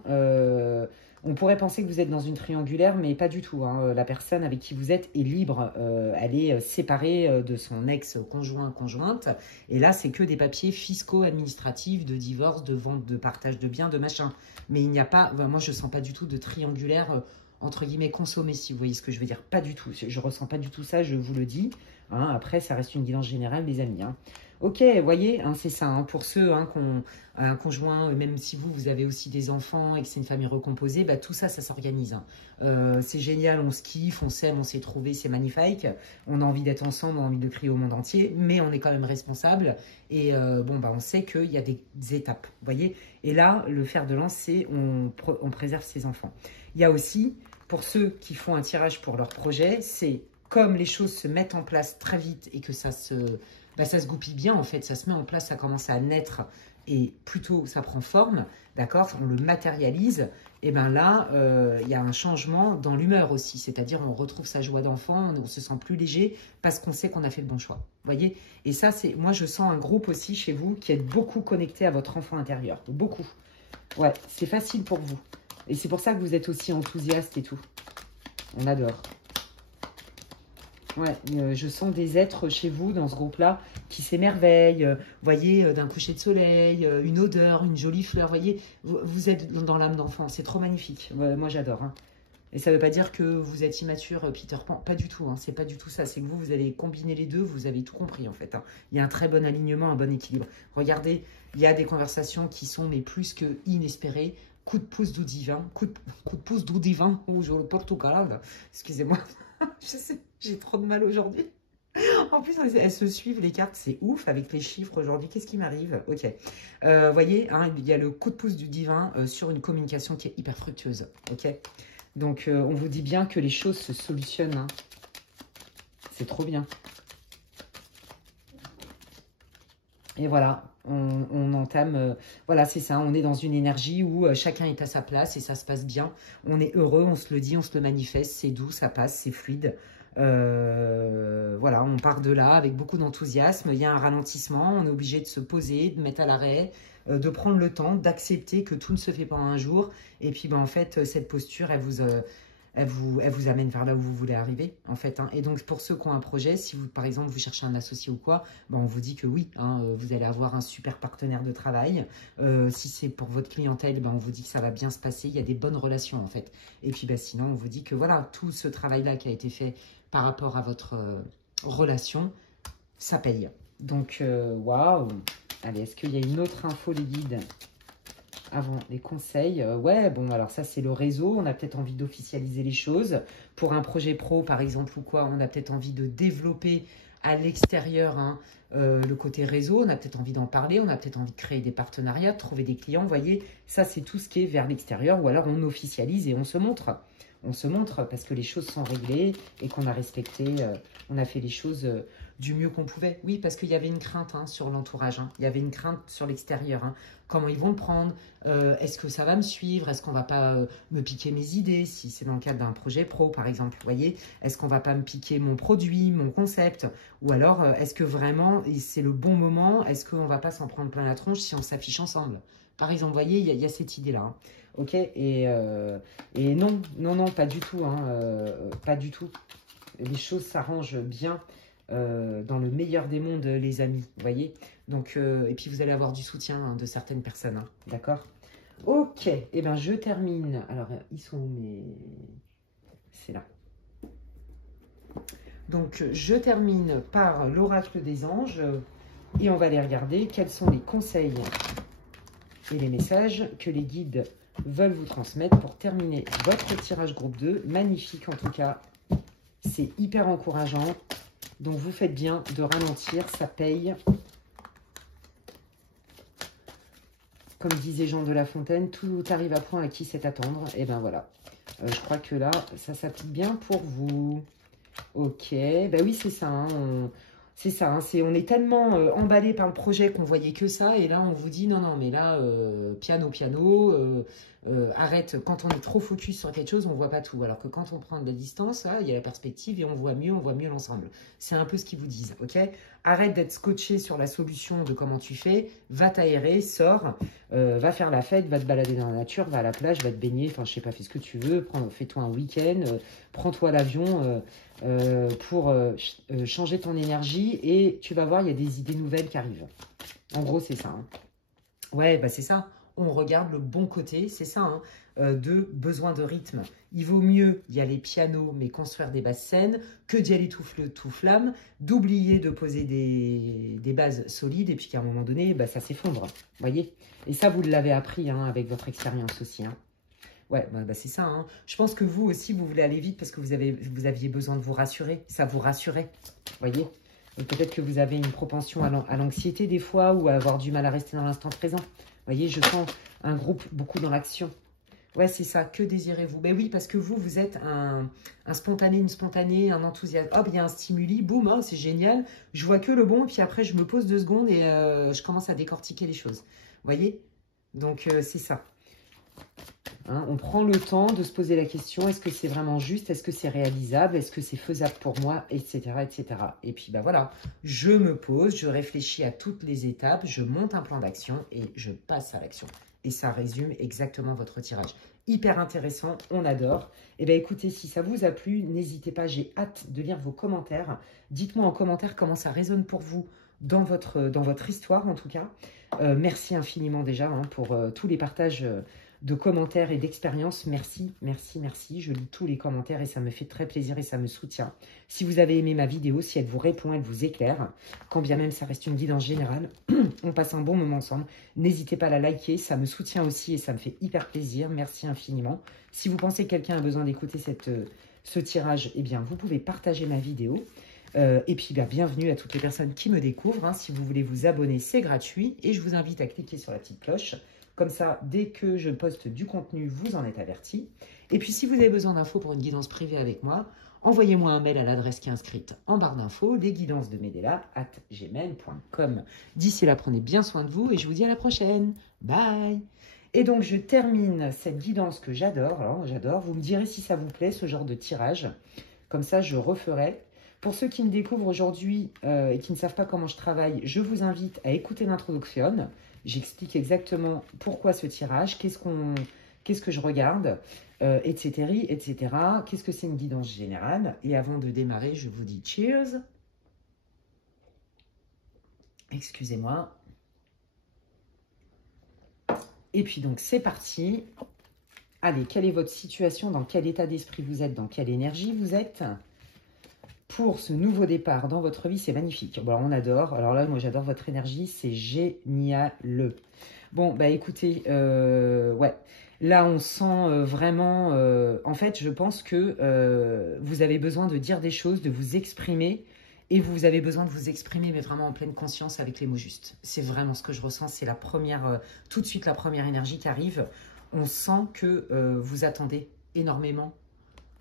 On pourrait penser que vous êtes dans une triangulaire, mais pas du tout. Hein. La personne avec qui vous êtes est libre. Elle est séparée de son ex-conjoint, conjointe. Et là, c'est que des papiers fiscaux, administratifs, de divorce, de vente, de partage de biens, de machin. Mais il n'y a pas... moi, je ne sens pas du tout de triangulaire, entre guillemets, consommé, si vous voyez ce que je veux dire. Pas du tout. Je ne ressens pas du tout ça, je vous le dis. Hein. Après, ça reste une guidance générale, les amis. Hein. Ok, vous voyez, hein, c'est ça. Hein, pour ceux qui ont un conjoint, même si vous avez aussi des enfants et que c'est une famille recomposée, bah, tout ça, ça s'organise. Hein. C'est génial, on se kiffe, on s'aime, on s'est trouvé, c'est magnifique. On a envie d'être ensemble, on a envie de crier au monde entier, mais on est quand même responsable. Et on sait qu'il y a des étapes, vous voyez. Et là, le fer de lance, c'est on préserve ses enfants. Il y a aussi, pour ceux qui font un tirage pour leur projet, c'est comme les choses se mettent en place très vite et que ça se goupille bien, en fait, ça se met en place, ça commence à naître et plutôt ça prend forme, d'accord, on le matérialise, et bien là, il y a un changement dans l'humeur aussi, c'est-à-dire on retrouve sa joie d'enfant, on se sent plus léger parce qu'on sait qu'on a fait le bon choix, vous voyez. Et ça, c'est, moi je sens un groupe aussi chez vous qui est beaucoup connecté à votre enfant intérieur, beaucoup. Ouais, c'est facile pour vous. Et c'est pour ça que vous êtes aussi enthousiaste et tout. On adore. Ouais, je sens des êtres chez vous, dans ce groupe-là, qui s'émerveillent. Vous voyez, d'un coucher de soleil, une odeur, une jolie fleur. Vous voyez, vous êtes dans l'âme d'enfant. C'est trop magnifique. Ouais, moi, j'adore. Hein. Et ça ne veut pas dire que vous êtes immature, Peter Pan. Pas du tout. Hein. C'est pas du tout ça. C'est que vous allez combiner les deux. Vous avez tout compris, en fait. Hein. Il y a un très bon alignement, un bon équilibre. Regardez, il y a des conversations qui sont mais plus que inespérées. Coup de pouce du divin. Coup de pouce du divin. Oh, je le Portugal. Excusez-moi. Je sais, j'ai trop de mal aujourd'hui. En plus, elles se suivent, les cartes, c'est ouf avec les chiffres aujourd'hui. Qu'est-ce qui m'arrive? Ok. Voyez, hein, il y a le coup de pouce du divin sur une communication qui est hyper fructueuse. Ok. Donc, on vous dit bien que les choses se solutionnent. Hein. C'est trop bien. Et voilà, on entame, voilà, c'est ça, on est dans une énergie où chacun est à sa place et ça se passe bien. On est heureux, on se le dit, on se le manifeste, c'est doux, ça passe, c'est fluide. Voilà, on part de là avec beaucoup d'enthousiasme. Il y a un ralentissement, on est obligé de se poser, de mettre à l'arrêt, de prendre le temps, d'accepter que tout ne se fait pas en un jour. Et puis, en fait, cette posture, elle vous amène vers là où vous voulez arriver, en fait. Hein. Et donc, pour ceux qui ont un projet, si vous, par exemple, vous cherchez un associé ou quoi, on vous dit que oui, hein, vous allez avoir un super partenaire de travail. Si c'est pour votre clientèle, on vous dit que ça va bien se passer. Il y a des bonnes relations, en fait. Et puis, sinon, on vous dit que voilà, tout ce travail-là qui a été fait par rapport à votre relation, ça paye. Donc, waouh. Allez, est-ce qu'il y a une autre info, les guides ? Avant les conseils, ouais, bon, alors ça, c'est le réseau. On a peut-être envie d'officialiser les choses. Pour un projet pro, par exemple, ou quoi, on a peut-être envie de développer à l'extérieur hein, le côté réseau. On a peut-être envie d'en parler. On a peut-être envie de créer des partenariats, de trouver des clients. Vous voyez, ça, c'est tout ce qui est vers l'extérieur. Ou alors, on officialise et on se montre. On se montre parce que les choses sont réglées et qu'on a respecté, on a fait les choses du mieux qu'on pouvait. Oui, parce qu'il y avait une crainte hein, sur l'entourage. Hein. Il y avait une crainte sur l'extérieur. Hein. Comment ils vont le prendre? Est-ce que ça va me suivre? Est-ce qu'on va pas me piquer mes idées? Si c'est dans le cadre d'un projet pro, par exemple, vous voyez? Est-ce qu'on va pas me piquer mon produit, mon concept? Ou alors, est-ce que vraiment, c'est le bon moment? Est-ce qu'on va pas s'en prendre plein la tronche si on s'affiche ensemble? Par exemple, vous voyez, il y a cette idée-là. Hein. Ok, et non, pas du tout, hein, pas du tout. Les choses s'arrangent bien dans le meilleur des mondes, les amis, vous voyez. Donc, et puis vous allez avoir du soutien hein, de certaines personnes, hein, d'accord. Ok, et bien je termine. Alors, ils sont où mes... C'est là. Donc, je termine par l'oracle des anges et on va aller regarder quels sont les conseils et les messages que les guides veulent vous transmettre pour terminer votre tirage groupe 2. Magnifique en tout cas, c'est hyper encourageant. Donc vous faites bien de ralentir, ça paye. Comme disait Jean de La Fontaine, tout arrive à point à qui sait attendre. Et ben voilà. Je crois que là, ça s'applique bien pour vous. Ok, ben oui, c'est ça. Hein, c'est ça. Hein, on est tellement emballé par le projet qu'on voyait que ça. Et là, on vous dit non, non, mais là, piano, piano. Arrête. Quand on est trop focus sur quelque chose, on voit pas tout. Alors que quand on prend de la distance, là, il y a la perspective et on voit mieux l'ensemble. C'est un peu ce qu'ils vous disent. Ok, arrête d'être scotché sur la solution de comment tu fais. Va t'aérer, sors, va faire la fête, va te balader dans la nature, va à la plage, va te baigner. Enfin, je sais pas, fais ce que tu veux. Fais-toi un week-end. Prends-toi l'avion pour changer ton énergie et tu vas voir, il y a des idées nouvelles qui arrivent. En gros, c'est ça. Hein. Ouais, bah c'est ça. On regarde le bon côté, c'est ça, hein, de besoin de rythme. Il vaut mieux y aller piano, mais construire des basses scènes, que d'y aller tout feu, tout flamme, d'oublier de poser des bases solides, et puis qu'à un moment donné, bah, ça s'effondre, voyez. Et ça, vous l'avez appris hein, avec votre expérience aussi. Hein. Ouais, bah c'est ça. Hein. Je pense que vous aussi, vous voulez aller vite parce que vous aviez besoin de vous rassurer. Ça vous rassurait, voyez. Peut-être que vous avez une propension à l'anxiété des fois ou à avoir du mal à rester dans l'instant présent. Vous voyez, je sens un groupe beaucoup dans l'action. Ouais, c'est ça. Que désirez-vous? Ben oui, parce que vous êtes un spontané, une spontanée, un enthousiasme. Hop, il y a un stimuli, boum, oh, c'est génial. Je vois que le bon, puis après, je me pose 2 secondes et je commence à décortiquer les choses. Vous voyez? Donc, c'est ça. Hein, on prend le temps de se poser la question, est-ce que c'est vraiment juste? Est-ce que c'est réalisable? Est-ce que c'est faisable pour moi? Etc. etc. Et puis, ben voilà, je me pose, je réfléchis à toutes les étapes, je monte un plan d'action et je passe à l'action. Et ça résume exactement votre tirage. Hyper intéressant, on adore. Et bien écoutez, si ça vous a plu, n'hésitez pas, j'ai hâte de lire vos commentaires. Dites-moi en commentaire comment ça résonne pour vous dans votre histoire en tout cas. Merci infiniment déjà hein, pour tous les partages de commentaires et d'expériences. Merci, merci, merci. Je lis tous les commentaires et ça me fait très plaisir et ça me soutient. Si vous avez aimé ma vidéo, si elle vous répond, elle vous éclaire, quand bien même ça reste une guidance générale, on passe un bon moment ensemble. N'hésitez pas à la liker, ça me soutient aussi et ça me fait hyper plaisir. Merci infiniment. Si vous pensez que quelqu'un a besoin d'écouter ce tirage, eh bien, vous pouvez partager ma vidéo. Et puis, bienvenue à toutes les personnes qui me découvrent. Hein. Si vous voulez vous abonner, c'est gratuit. Et je vous invite à cliquer sur la petite cloche. Comme ça, dès que je poste du contenu, vous en êtes avertis. Et puis, si vous avez besoin d'infos pour une guidance privée avec moi, envoyez-moi un mail à l'adresse qui est inscrite en barre d'infos, lesguidancesdemedela@gmail.com. D'ici là, prenez bien soin de vous et je vous dis à la prochaine. Bye! Et donc, je termine cette guidance que j'adore. Alors, j'adore. Vous me direz si ça vous plaît, ce genre de tirage. Comme ça, je referai. Pour ceux qui me découvrent aujourd'hui et qui ne savent pas comment je travaille, je vous invite à écouter l'introduction. J'explique exactement pourquoi ce tirage, qu'est-ce que je regarde, etc., etc. Qu'est-ce que c'est une guidance générale? Et avant de démarrer, je vous dis cheers. Excusez-moi. Et puis donc, c'est parti. Allez, quelle est votre situation? Dans quel état d'esprit vous êtes? Dans quelle énergie vous êtes? Pour ce nouveau départ dans votre vie, c'est magnifique. Bon, alors on adore. Alors là, moi, j'adore votre énergie. C'est génial. Bon, bah écoutez, ouais. Là, on sent vraiment... en fait, je pense que vous avez besoin de dire des choses, de vous exprimer. Et vous avez besoin de vous exprimer, mais vraiment en pleine conscience avec les mots justes. C'est vraiment ce que je ressens. C'est la première... tout de suite, la première énergie qui arrive. On sent que vous attendez énormément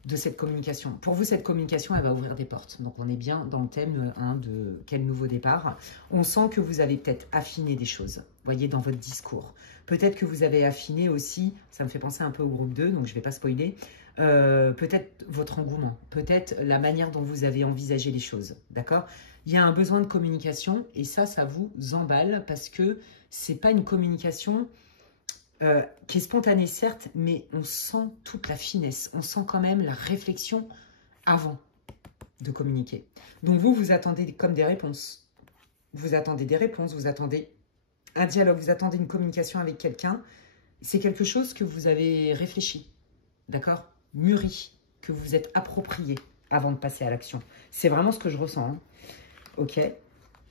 de cette communication. Pour vous, cette communication, elle va ouvrir des portes. Donc, on est bien dans le thème de quel nouveau départ. On sent que vous avez peut-être affiné des choses, voyez, dans votre discours. Peut-être que vous avez affiné aussi, ça me fait penser un peu au groupe 2, donc je ne vais pas spoiler, peut-être votre engouement, peut-être la manière dont vous avez envisagé les choses, d'accord? Il y a un besoin de communication et ça vous emballe parce que ce n'est pas une communication... qui est spontané certes, mais on sent toute la finesse, on sent quand même la réflexion avant de communiquer. Donc vous attendez comme des réponses. Vous attendez des réponses, vous attendez un dialogue, vous attendez une communication avec quelqu'un. C'est quelque chose que vous avez réfléchi, d'accord? Mûri, que vous vous êtes approprié avant de passer à l'action. C'est vraiment ce que je ressens. Hein. Ok.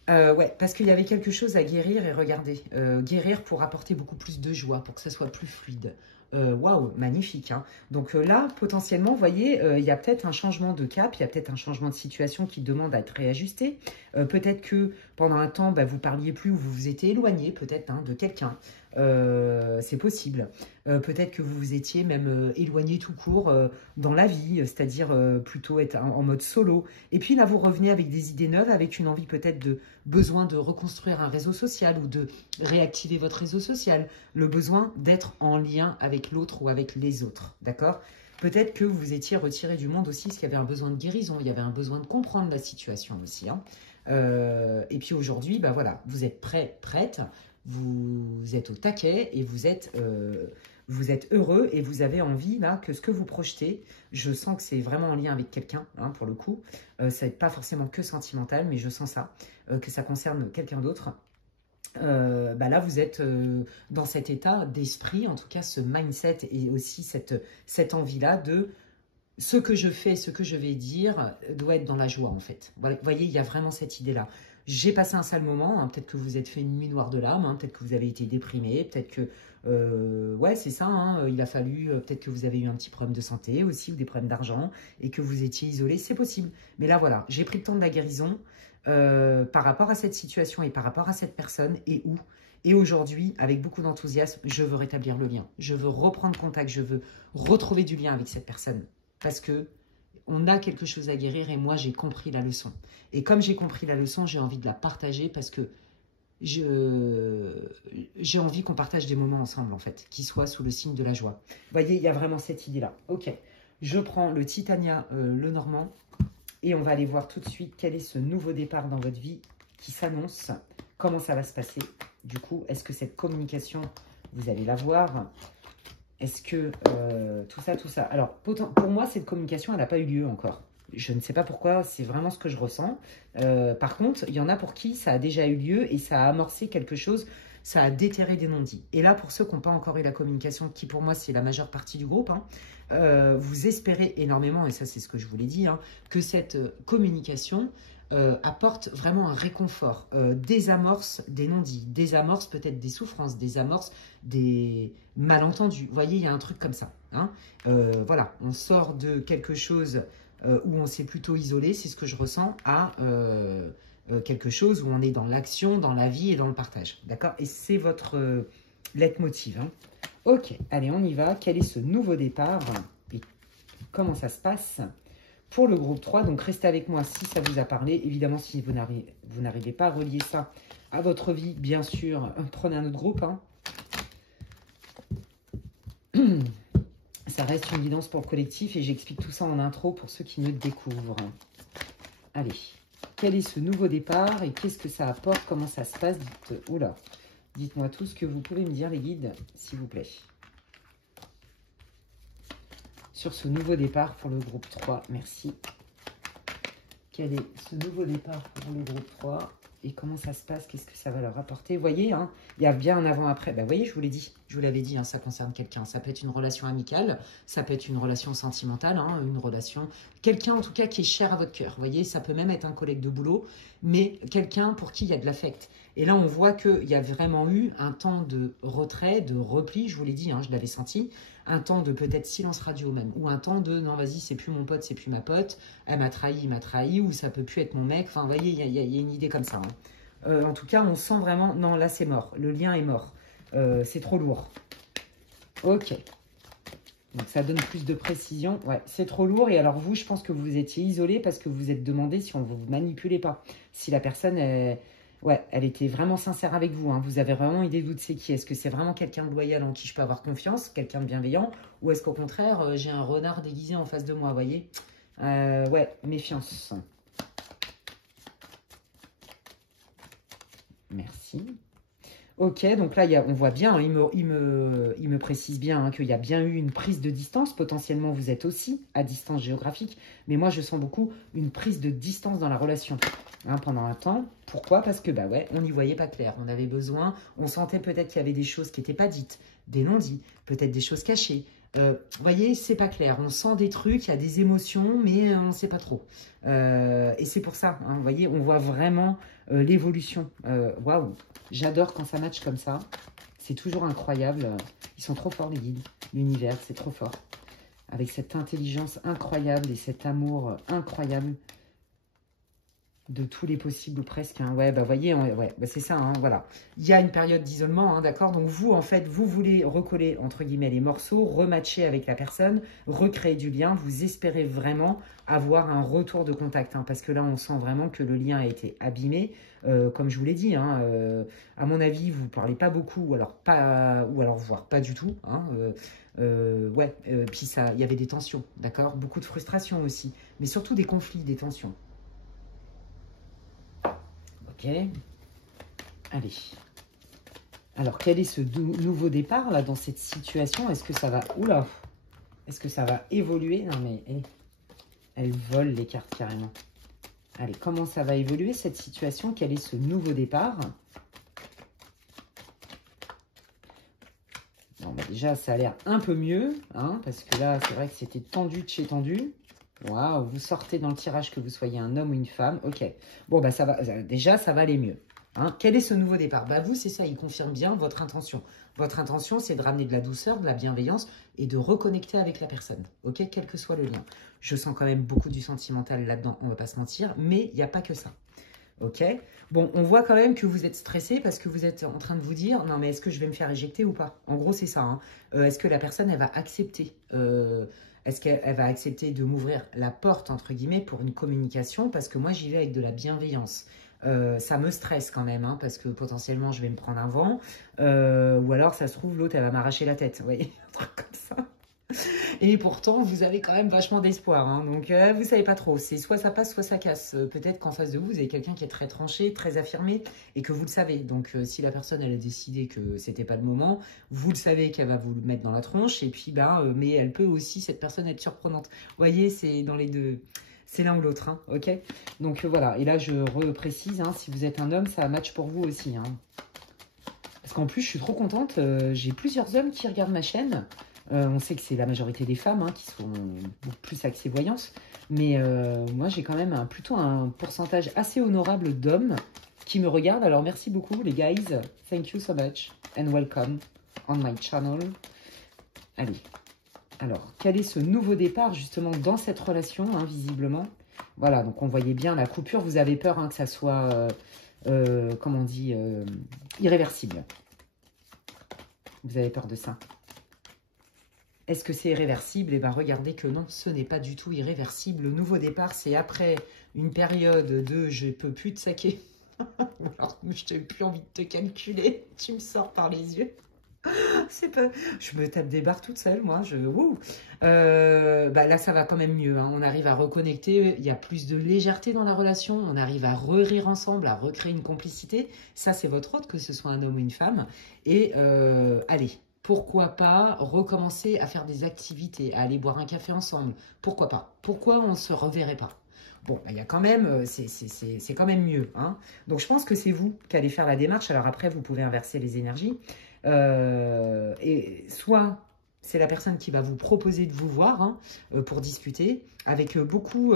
Ouais, parce qu'il y avait quelque chose à guérir et regardez. Guérir pour apporter beaucoup plus de joie, pour que ça soit plus fluide. Waouh, magnifique. Hein. Donc là, potentiellement, vous voyez, il y a peut-être un changement de cap, il y a peut-être un changement de situation qui demande à être réajusté. Peut-être que pendant un temps, bah, vous parliez plus ou vous vous étiez éloigné peut-être hein, de quelqu'un. C'est possible. Peut-être que vous vous étiez même éloigné tout court dans la vie, c'est-à-dire plutôt être en mode solo. Et puis là, vous revenez avec des idées neuves, avec une envie peut-être de besoin de reconstruire un réseau social ou de réactiver votre réseau social. Le besoin d'être en lien avec l'autre ou avec les autres, d'accord? Peut-être que vous étiez retiré du monde aussi, parce qu'il y avait un besoin de guérison, il y avait un besoin de comprendre la situation aussi. Hein. Et puis aujourd'hui, bah voilà, vous êtes prête, vous êtes au taquet et vous êtes heureux et vous avez envie là que ce que vous projetez, je sens que c'est vraiment en lien avec quelqu'un, hein, pour le coup. Ça n'est pas forcément que sentimental, mais je sens ça, que ça concerne quelqu'un d'autre. Bah là, vous êtes dans cet état d'esprit, en tout cas ce mindset et aussi cette envie-là de ce que je fais, ce que je vais dire doit être dans la joie en fait. Voilà, vous voyez, il y a vraiment cette idée-là. J'ai passé un sale moment, hein, peut-être que vous êtes fait une nuit noire de l'âme, hein, peut-être que vous avez été déprimé, peut-être que... ouais, c'est ça, hein, il a fallu... peut-être que vous avez eu un petit problème de santé aussi, ou des problèmes d'argent, et que vous étiez isolé, c'est possible. Mais là, voilà, j'ai pris le temps de la guérison par rapport à cette situation et par rapport à cette personne, et où. Et aujourd'hui, avec beaucoup d'enthousiasme, je veux rétablir le lien. Je veux reprendre contact, je veux retrouver du lien avec cette personne. Parce que on a quelque chose à guérir et moi, j'ai compris la leçon. Et comme j'ai compris la leçon, j'ai envie de la partager parce que j'ai envie qu'on partage des moments ensemble, en fait, qui soient sous le signe de la joie. Vous voyez, il y a vraiment cette idée-là. Ok, je prends le Titania Lenormand et on va aller voir tout de suite quel est ce nouveau départ dans votre vie qui s'annonce. Comment ça va se passer? Du coup, est-ce que cette communication, vous allez la voir? Est-ce que tout ça... Alors, pour moi, cette communication, elle n'a pas eu lieu encore. Je ne sais pas pourquoi, c'est vraiment ce que je ressens. Par contre, il y en a pour qui ça a déjà eu lieu et ça a amorcé quelque chose, ça a déterré des non-dits. Et là, pour ceux qui n'ont pas encore eu la communication, qui pour moi, c'est la majeure partie du groupe, hein, vous espérez énormément, et ça, c'est ce que je vous l'ai dit, hein, que cette communication... apporte vraiment un réconfort, désamorce des non-dits, désamorce peut-être des souffrances, désamorce des malentendus. Vous voyez, il y a un truc comme ça. Hein. Voilà, on sort de quelque chose où on s'est plutôt isolé, c'est ce que je ressens, à quelque chose où on est dans l'action, dans la vie et dans le partage. D'accord? Et c'est votre leitmotiv. Hein. Ok, allez, on y va. Quel est ce nouveau départ et comment ça se passe pour le groupe 3, donc restez avec moi si ça vous a parlé. Évidemment, si vous n'arrivez pas à relier ça à votre vie, bien sûr, prenez un autre groupe. Hein. Ça reste une guidance pour le collectif et j'explique tout ça en intro pour ceux qui me découvrent. Allez, quel est ce nouveau départ et qu'est-ce que ça apporte? Comment ça se passe? Dites-moi tout ce que vous pouvez me dire, les guides, s'il vous plaît. Sur ce nouveau départ pour le groupe 3. Merci. Quel est ce nouveau départ pour le groupe 3 et comment ça se passe? Qu'est-ce que ça va leur apporter? Vous voyez, hein, il y a bien un avant-après. Vous voyez, je vous l'ai dit. Je vous l'avais dit, hein, ça concerne quelqu'un. Ça peut être une relation amicale, ça peut être une relation sentimentale, hein, une relation... Quelqu'un, en tout cas, qui est cher à votre cœur. Vous voyez, ça peut même être un collègue de boulot, mais quelqu'un pour qui il y a de l'affect. Et là, on voit qu'il y a vraiment eu un temps de retrait, de repli. Je vous l'ai dit, hein, je l'avais senti. Un temps de peut-être silence radio même, ou un temps de non vas-y c'est plus mon pote, c'est plus ma pote, elle m'a trahi, il m'a trahi, ou ça peut plus être mon mec, enfin vous voyez, il y a une idée comme ça. Hein. En tout cas, on sent vraiment, non là c'est mort, le lien est mort, c'est trop lourd. Ok, donc ça donne plus de précision, ouais, c'est trop lourd, et alors vous, je pense que vous étiez isolé parce que vous vous êtes demandé si on ne vous manipulait pas, si la personne est... Ouais, elle était vraiment sincère avec vous. Hein. Vous avez vraiment eu des doutes, c'est qui? Est-ce que c'est vraiment quelqu'un de loyal en qui je peux avoir confiance, quelqu'un de bienveillant? Ou est-ce qu'au contraire, j'ai un renard déguisé en face de moi, vous voyez? Ouais, méfiance. Merci. Ok, donc là, on voit bien, hein, il me précise bien hein, qu'il y a bien eu une prise de distance. Potentiellement, vous êtes aussi à distance géographique. Mais moi, je sens beaucoup une prise de distance dans la relation. Hein, pendant un temps. Pourquoi? Parce que, bah ouais, on n'y voyait pas clair. On avait besoin, on sentait peut-être qu'il y avait des choses qui n'étaient pas dites, des non-dits, peut-être des choses cachées. Vous voyez, c'est pas clair. On sent des trucs, il y a des émotions, mais on ne sait pas trop. Et c'est pour ça, hein, vous voyez, on voit vraiment l'évolution. Waouh, j'adore quand ça match comme ça. C'est toujours incroyable. Ils sont trop forts, les guides. L'univers, c'est trop fort. Avec cette intelligence incroyable et cet amour incroyable. de tous les possibles ou presque. Hein. Ouais, bah voyez, ouais, bah, c'est ça, hein, voilà. Il y a une période d'isolement, hein, d'accord? Donc vous, en fait, vous voulez recoller, entre guillemets, les morceaux, rematcher avec la personne, recréer du lien. Vous espérez vraiment avoir un retour de contact, hein, parce que là, on sent vraiment que le lien a été abîmé. Comme je vous l'ai dit, hein, à mon avis, vous ne parlez pas beaucoup, ou alors voire pas du tout. Hein, ouais, puis ça, il y avait des tensions, d'accord? Beaucoup de frustration aussi, mais surtout des conflits, des tensions. Ok. Allez. Alors, quel est ce nouveau départ, là, dans cette situation? Est-ce que ça va... Oula! Est-ce que ça va évoluer? Non, mais... elle vole les cartes, carrément. Allez, comment ça va évoluer, cette situation? Quel est ce nouveau départ? Bon, bah déjà, ça a l'air un peu mieux, hein, parce que là, c'est vrai que c'était tendu de chez tendu. Waouh, vous sortez dans le tirage que vous soyez un homme ou une femme. Ok. Bon, bah ça va. Déjà, ça va aller mieux. Hein. Quel est ce nouveau départ? Bah vous, c'est ça, il confirme bien votre intention. Votre intention, c'est de ramener de la douceur, de la bienveillance et de reconnecter avec la personne. Ok, quel que soit le lien. Je sens quand même beaucoup du sentimental là-dedans, on va pas se mentir, mais il n'y a pas que ça. Ok. Bon, on voit quand même que vous êtes stressé parce que vous êtes en train de vous dire, non mais est-ce que je vais me faire éjecter ou pas? En gros, c'est ça. Hein. Est-ce que la personne, elle va accepter est-ce qu'elle va accepter de m'ouvrir la porte, entre guillemets, pour une communication? Parce que moi, j'y vais avec de la bienveillance. Ça me stresse quand même, hein, parce que potentiellement, je vais me prendre un vent. Ou alors, ça se trouve, l'autre, elle va m'arracher la tête. Vous voyez, un truc comme ça. Et pourtant, vous avez quand même vachement d'espoir. Hein, donc, vous savez pas trop. C'est soit ça passe, soit ça casse. Peut-être qu'en face de vous, vous avez quelqu'un qui est très tranché, très affirmé, et que vous le savez. Donc, si la personne, elle a décidé que c'était pas le moment, vous le savez qu'elle va vous le mettre dans la tronche. Et puis, mais elle peut aussi, cette personne, être surprenante. Vous voyez, c'est dans les deux. C'est l'un ou l'autre, hein, ok? Donc, voilà. Et là, je reprécise, hein, si vous êtes un homme, ça match pour vous aussi. Hein. Parce qu'en plus, je suis trop contente. J'ai plusieurs hommes qui regardent ma chaîne. On sait que c'est la majorité des femmes hein, qui sont beaucoup plus axées voyance. Mais moi, j'ai quand même plutôt un pourcentage assez honorable d'hommes qui me regardent. Alors, merci beaucoup, les guys. Thank you so much. And welcome on my channel. Allez. Alors, quel est ce nouveau départ, justement, dans cette relation, hein, visiblement? Voilà, donc on voyait bien la coupure. Vous avez peur hein, que ça soit, comment on dit, irréversible. Vous avez peur de ça. Est-ce que c'est irréversible? Eh bien, regardez que non, ce n'est pas du tout irréversible. Le nouveau départ, c'est après une période de « je ne peux plus te saquer ». Alors, je n'ai plus envie de te calculer. Tu me sors par les yeux. C'est pas... Je me tape des barres toute seule, moi. Là, ça va quand même mieux. Hein. On arrive à reconnecter. Il y a plus de légèreté dans la relation. On arrive à rire ensemble, à recréer une complicité. Ça, c'est votre hôte, que ce soit un homme ou une femme. Et allez... Pourquoi pas recommencer à faire des activités, à aller boire un café ensemble? Pourquoi pas? Pourquoi on ne se reverrait pas? Bon, il y a quand même, c'est quand même mieux. Hein. Donc, je pense que c'est vous qui allez faire la démarche. Alors après, vous pouvez inverser les énergies. Et soit c'est la personne qui va vous proposer de vous voir hein, pour discuter avec beaucoup...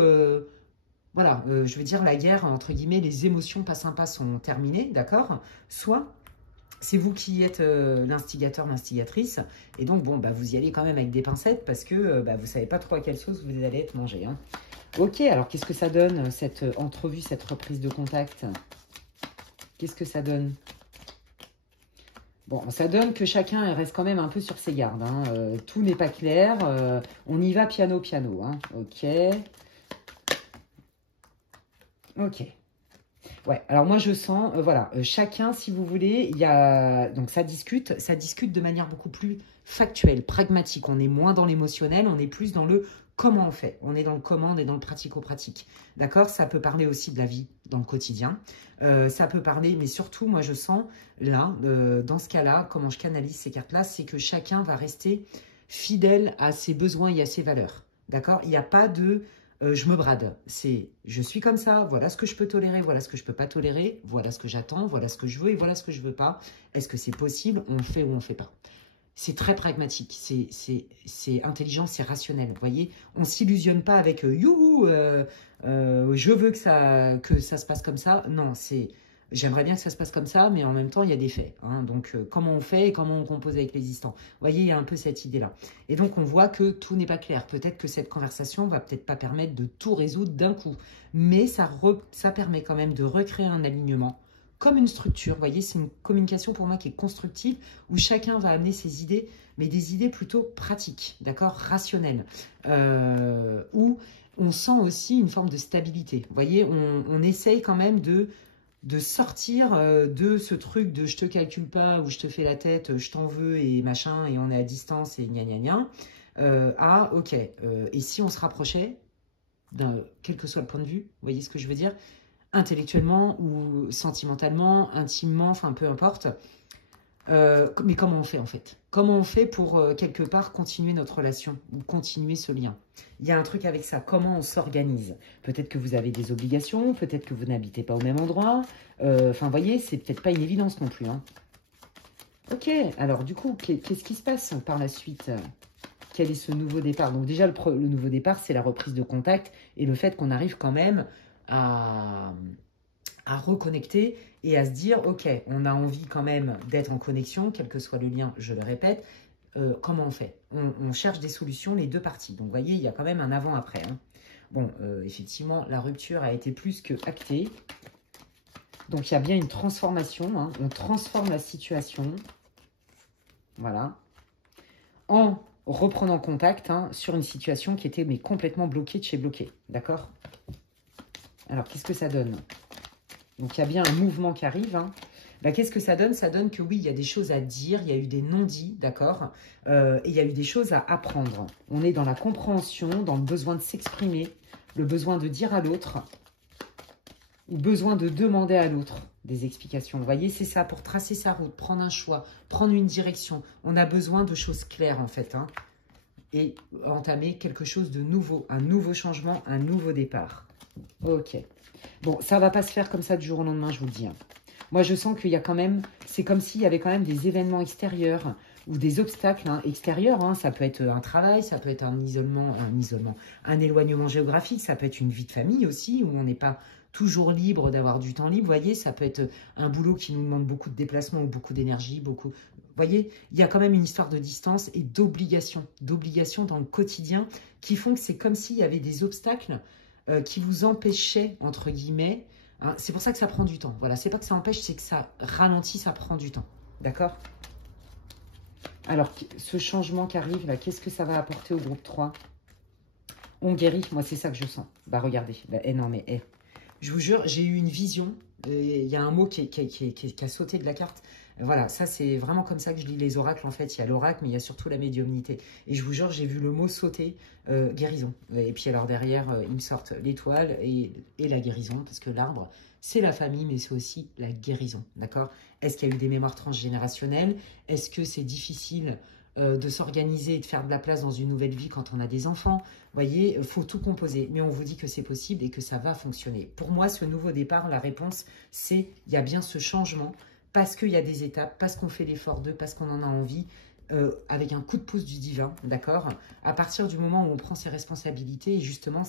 voilà, je veux dire, la guerre, entre guillemets, les émotions pas sympas sont terminées, d'accord? Soit... c'est vous qui êtes l'instigateur, l'instigatrice. Et donc, bon, vous y allez quand même avec des pincettes parce que vous ne savez pas trop à quelle sauce vous allez être mangé. Hein. Ok, alors qu'est-ce que ça donne, cette entrevue, cette reprise de contact? Qu'est-ce que ça donne? Bon, ça donne que chacun reste quand même un peu sur ses gardes. Hein. Tout n'est pas clair. On y va piano, piano. Hein. Ok. Ok. Ouais, alors moi je sens, voilà, chacun, si vous voulez, il y a, donc ça discute de manière beaucoup plus factuelle, pragmatique. On est moins dans l'émotionnel, on est plus dans le comment on fait. On est dans le comment, on est dans le pratico-pratique. D'accord? Ça peut parler aussi de la vie dans le quotidien. Ça peut parler, mais surtout, moi je sens, là, dans ce cas-là, comment je canalise ces cartes-là, c'est que chacun va rester fidèle à ses besoins et à ses valeurs. D'accord? Il n'y a pas de... je me brade, c'est je suis comme ça, voilà ce que je peux tolérer, voilà ce que je peux pas tolérer, voilà ce que j'attends, voilà ce que je veux et voilà ce que je veux pas. Est-ce que c'est possible? On le fait ou on le fait pas. C'est très pragmatique, c'est intelligent, c'est rationnel. Vous voyez, on s'illusionne pas avec youhou, je veux que ça se passe comme ça. Non, c'est J'aimerais bien que ça se passe comme ça, mais en même temps, il y a des faits. Hein. Donc, comment on fait et comment on compose avec l'existant. Vous voyez, il y a un peu cette idée-là. Et donc, on voit que tout n'est pas clair. Peut-être que cette conversation va peut-être pas permettre de tout résoudre d'un coup. Mais ça permet quand même de recréer un alignement comme une structure. Vous voyez, c'est une communication pour moi qui est constructive, où chacun va amener ses idées, mais des idées plutôt pratiques, d'accord, rationnelles. Où on sent aussi une forme de stabilité. Vous voyez, on essaye quand même de sortir de ce truc de je te calcule pas ou je te fais la tête, je t'en veux et machin, et on est à distance et gna gna gna, à ok, et si on se rapprochait, quel que soit le point de vue, vous voyez ce que je veux dire, intellectuellement ou sentimentalement, intimement, enfin peu importe, mais comment on fait en fait? Comment on fait pour quelque part continuer notre relation ou continuer ce lien? Il y a un truc avec ça, comment on s'organise? Peut-être que vous avez des obligations, peut-être que vous n'habitez pas au même endroit. Enfin, vous voyez, c'est peut-être pas une évidence non plus. Hein. Ok, alors du coup, qu'est-ce qui se passe par la suite? Quel est ce nouveau départ? Donc déjà, le nouveau départ, c'est la reprise de contact et le fait qu'on arrive quand même à reconnecter et à se dire, ok, on a envie quand même d'être en connexion, quel que soit le lien, je le répète, comment on fait? On cherche des solutions, les deux parties. Donc, vous voyez, il y a quand même un avant-après. Hein. Bon, effectivement, la rupture a été plus que actée. Donc, il y a bien une transformation. Hein. On transforme la situation. Voilà. En reprenant contact hein, sur une situation qui était mais complètement bloquée de chez bloquée. D'accord? Alors, qu'est-ce que ça donne? Donc, il y a bien un mouvement qui arrive. Hein. Bah, qu'est-ce que ça donne? Ça donne que oui, il y a des choses à dire, il y a eu des non-dits, d'accord, et il y a eu des choses à apprendre. On est dans la compréhension, dans le besoin de s'exprimer, le besoin de dire à l'autre, ou besoin de demander à l'autre des explications. Vous voyez, c'est ça, pour tracer sa route, prendre un choix, prendre une direction. On a besoin de choses claires, en fait, hein, et entamer quelque chose de nouveau, un nouveau changement, un nouveau départ. Ok. Bon, ça ne va pas se faire comme ça du jour au lendemain, je vous le dis. Hein. Moi, je sens qu'il y a quand même, c'est comme s'il y avait quand même des événements extérieurs ou des obstacles hein, extérieurs. Hein. Ça peut être un travail, ça peut être un isolement, un éloignement géographique, ça peut être une vie de famille aussi, où on n'est pas toujours libre d'avoir du temps libre. Vous voyez, ça peut être un boulot qui nous demande beaucoup de déplacement ou beaucoup d'énergie, beaucoup... Vous voyez, il y a quand même une histoire de distance et d'obligation dans le quotidien qui font que c'est comme s'il y avait des obstacles qui vous empêchaient, entre guillemets. Hein, c'est pour ça que ça prend du temps. Voilà, c'est pas que ça empêche, c'est que ça ralentit, ça prend du temps. D'accord? Alors, ce changement qui arrive là, qu'est-ce que ça va apporter au groupe 3? On guérit, moi c'est ça que je sens. Bah regardez, bah, non mais je vous jure, j'ai eu une vision. Il y a un mot qui a sauté de la carte. Voilà, ça c'est vraiment comme ça que je lis les oracles. En fait, il y a l'oracle, mais il y a surtout la médiumnité. Et je vous jure, j'ai vu le mot sauter, guérison. Et puis alors derrière, ils me sortent l'étoile et la guérison, parce que l'arbre, c'est la famille, mais c'est aussi la guérison. D'accord? Est-ce qu'il y a eu des mémoires transgénérationnelles? Est-ce que c'est difficile de s'organiser et de faire de la place dans une nouvelle vie quand on a des enfants? Vous voyez, il faut tout composer, mais on vous dit que c'est possible et que ça va fonctionner. Pour moi, ce nouveau départ, la réponse, c'est il y a bien ce changement parce qu'il y a des étapes, parce qu'on fait l'effort d'eux, parce qu'on en a envie, avec un coup de pouce du divin, d'accord? À partir du moment où on prend ses responsabilités, et justement,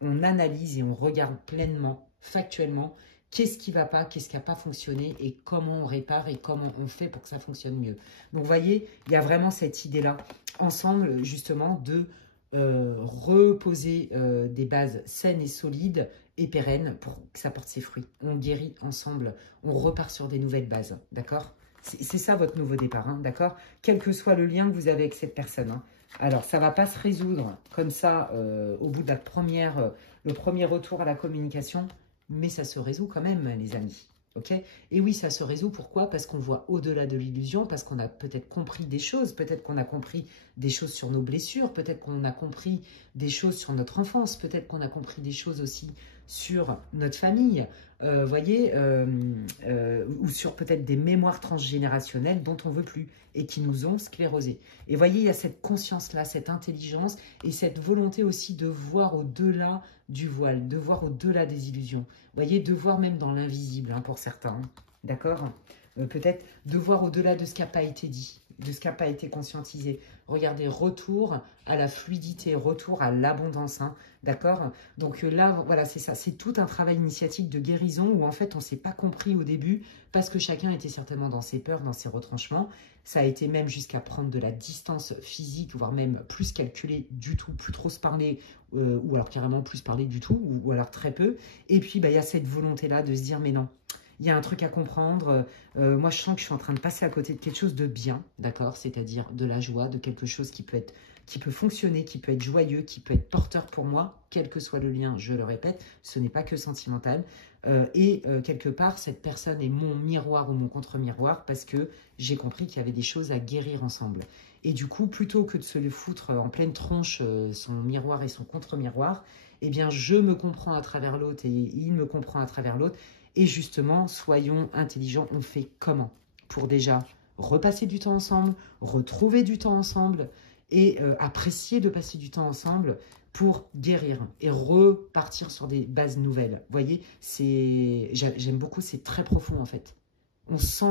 on analyse et on regarde pleinement, factuellement, qu'est-ce qui ne va pas, qu'est-ce qui n'a pas fonctionné et comment on répare et comment on fait pour que ça fonctionne mieux. Donc, vous voyez, il y a vraiment cette idée-là, ensemble, justement, de reposer des bases saines et solides et pérennes pour que ça porte ses fruits. On guérit ensemble, on repart sur des nouvelles bases, d'accord? C'est ça votre nouveau départ, hein, d'accord? Quel que soit le lien que vous avez avec cette personne. Hein. Alors, ça ne va pas se résoudre comme ça au bout de le premier retour à la communication, mais ça se résout quand même, les amis. Okay, et oui, ça se résout. Pourquoi? Parce qu'on voit au-delà de l'illusion, parce qu'on a peut-être compris des choses, peut-être qu'on a compris des choses sur nos blessures, peut-être qu'on a compris des choses sur notre enfance, peut-être qu'on a compris des choses aussi sur notre famille, voyez, ou sur peut-être des mémoires transgénérationnelles dont on ne veut plus et qui nous ont sclérosés. Et voyez, il y a cette conscience-là, cette intelligence et cette volonté aussi de voir au-delà du voile, de voir au-delà des illusions. Vous voyez, de voir même dans l'invisible, hein, pour certains. Hein, d'accord? Peut-être de voir au-delà de ce qui n'a pas été dit. de ce qui n'a pas été conscientisé. Regardez, retour à la fluidité, retour à l'abondance, hein, d'accord? Donc là, voilà, c'est ça. C'est tout un travail initiatique de guérison où en fait, on ne s'est pas compris au début parce que chacun était certainement dans ses peurs, dans ses retranchements. Ça a été même jusqu'à prendre de la distance physique, voire même plus calculer du tout, plus trop se parler, ou alors carrément plus parler du tout, ou alors très peu. Et puis, bah, il y a cette volonté-là de se dire, mais non, il y a un truc à comprendre. Moi, je sens que je suis en train de passer à côté de quelque chose de bien, d'accord? C'est-à-dire de la joie, de quelque chose qui peut fonctionner, qui peut être joyeux, qui peut être porteur pour moi, quel que soit le lien, je le répète, ce n'est pas que sentimental. Quelque part, cette personne est mon miroir ou mon contre-miroir parce que j'ai compris qu'il y avait des choses à guérir ensemble. Et du coup, plutôt que de se le foutre en pleine tronche, son miroir et son contre-miroir, eh bien, je me comprends à travers l'autre et il me comprend à travers l'autre. Et justement, soyons intelligents, on fait comment? Pour déjà repasser du temps ensemble, retrouver du temps ensemble et apprécier de passer du temps ensemble pour guérir et repartir sur des bases nouvelles. Vous voyez, j'aime beaucoup, c'est très profond en fait. On sent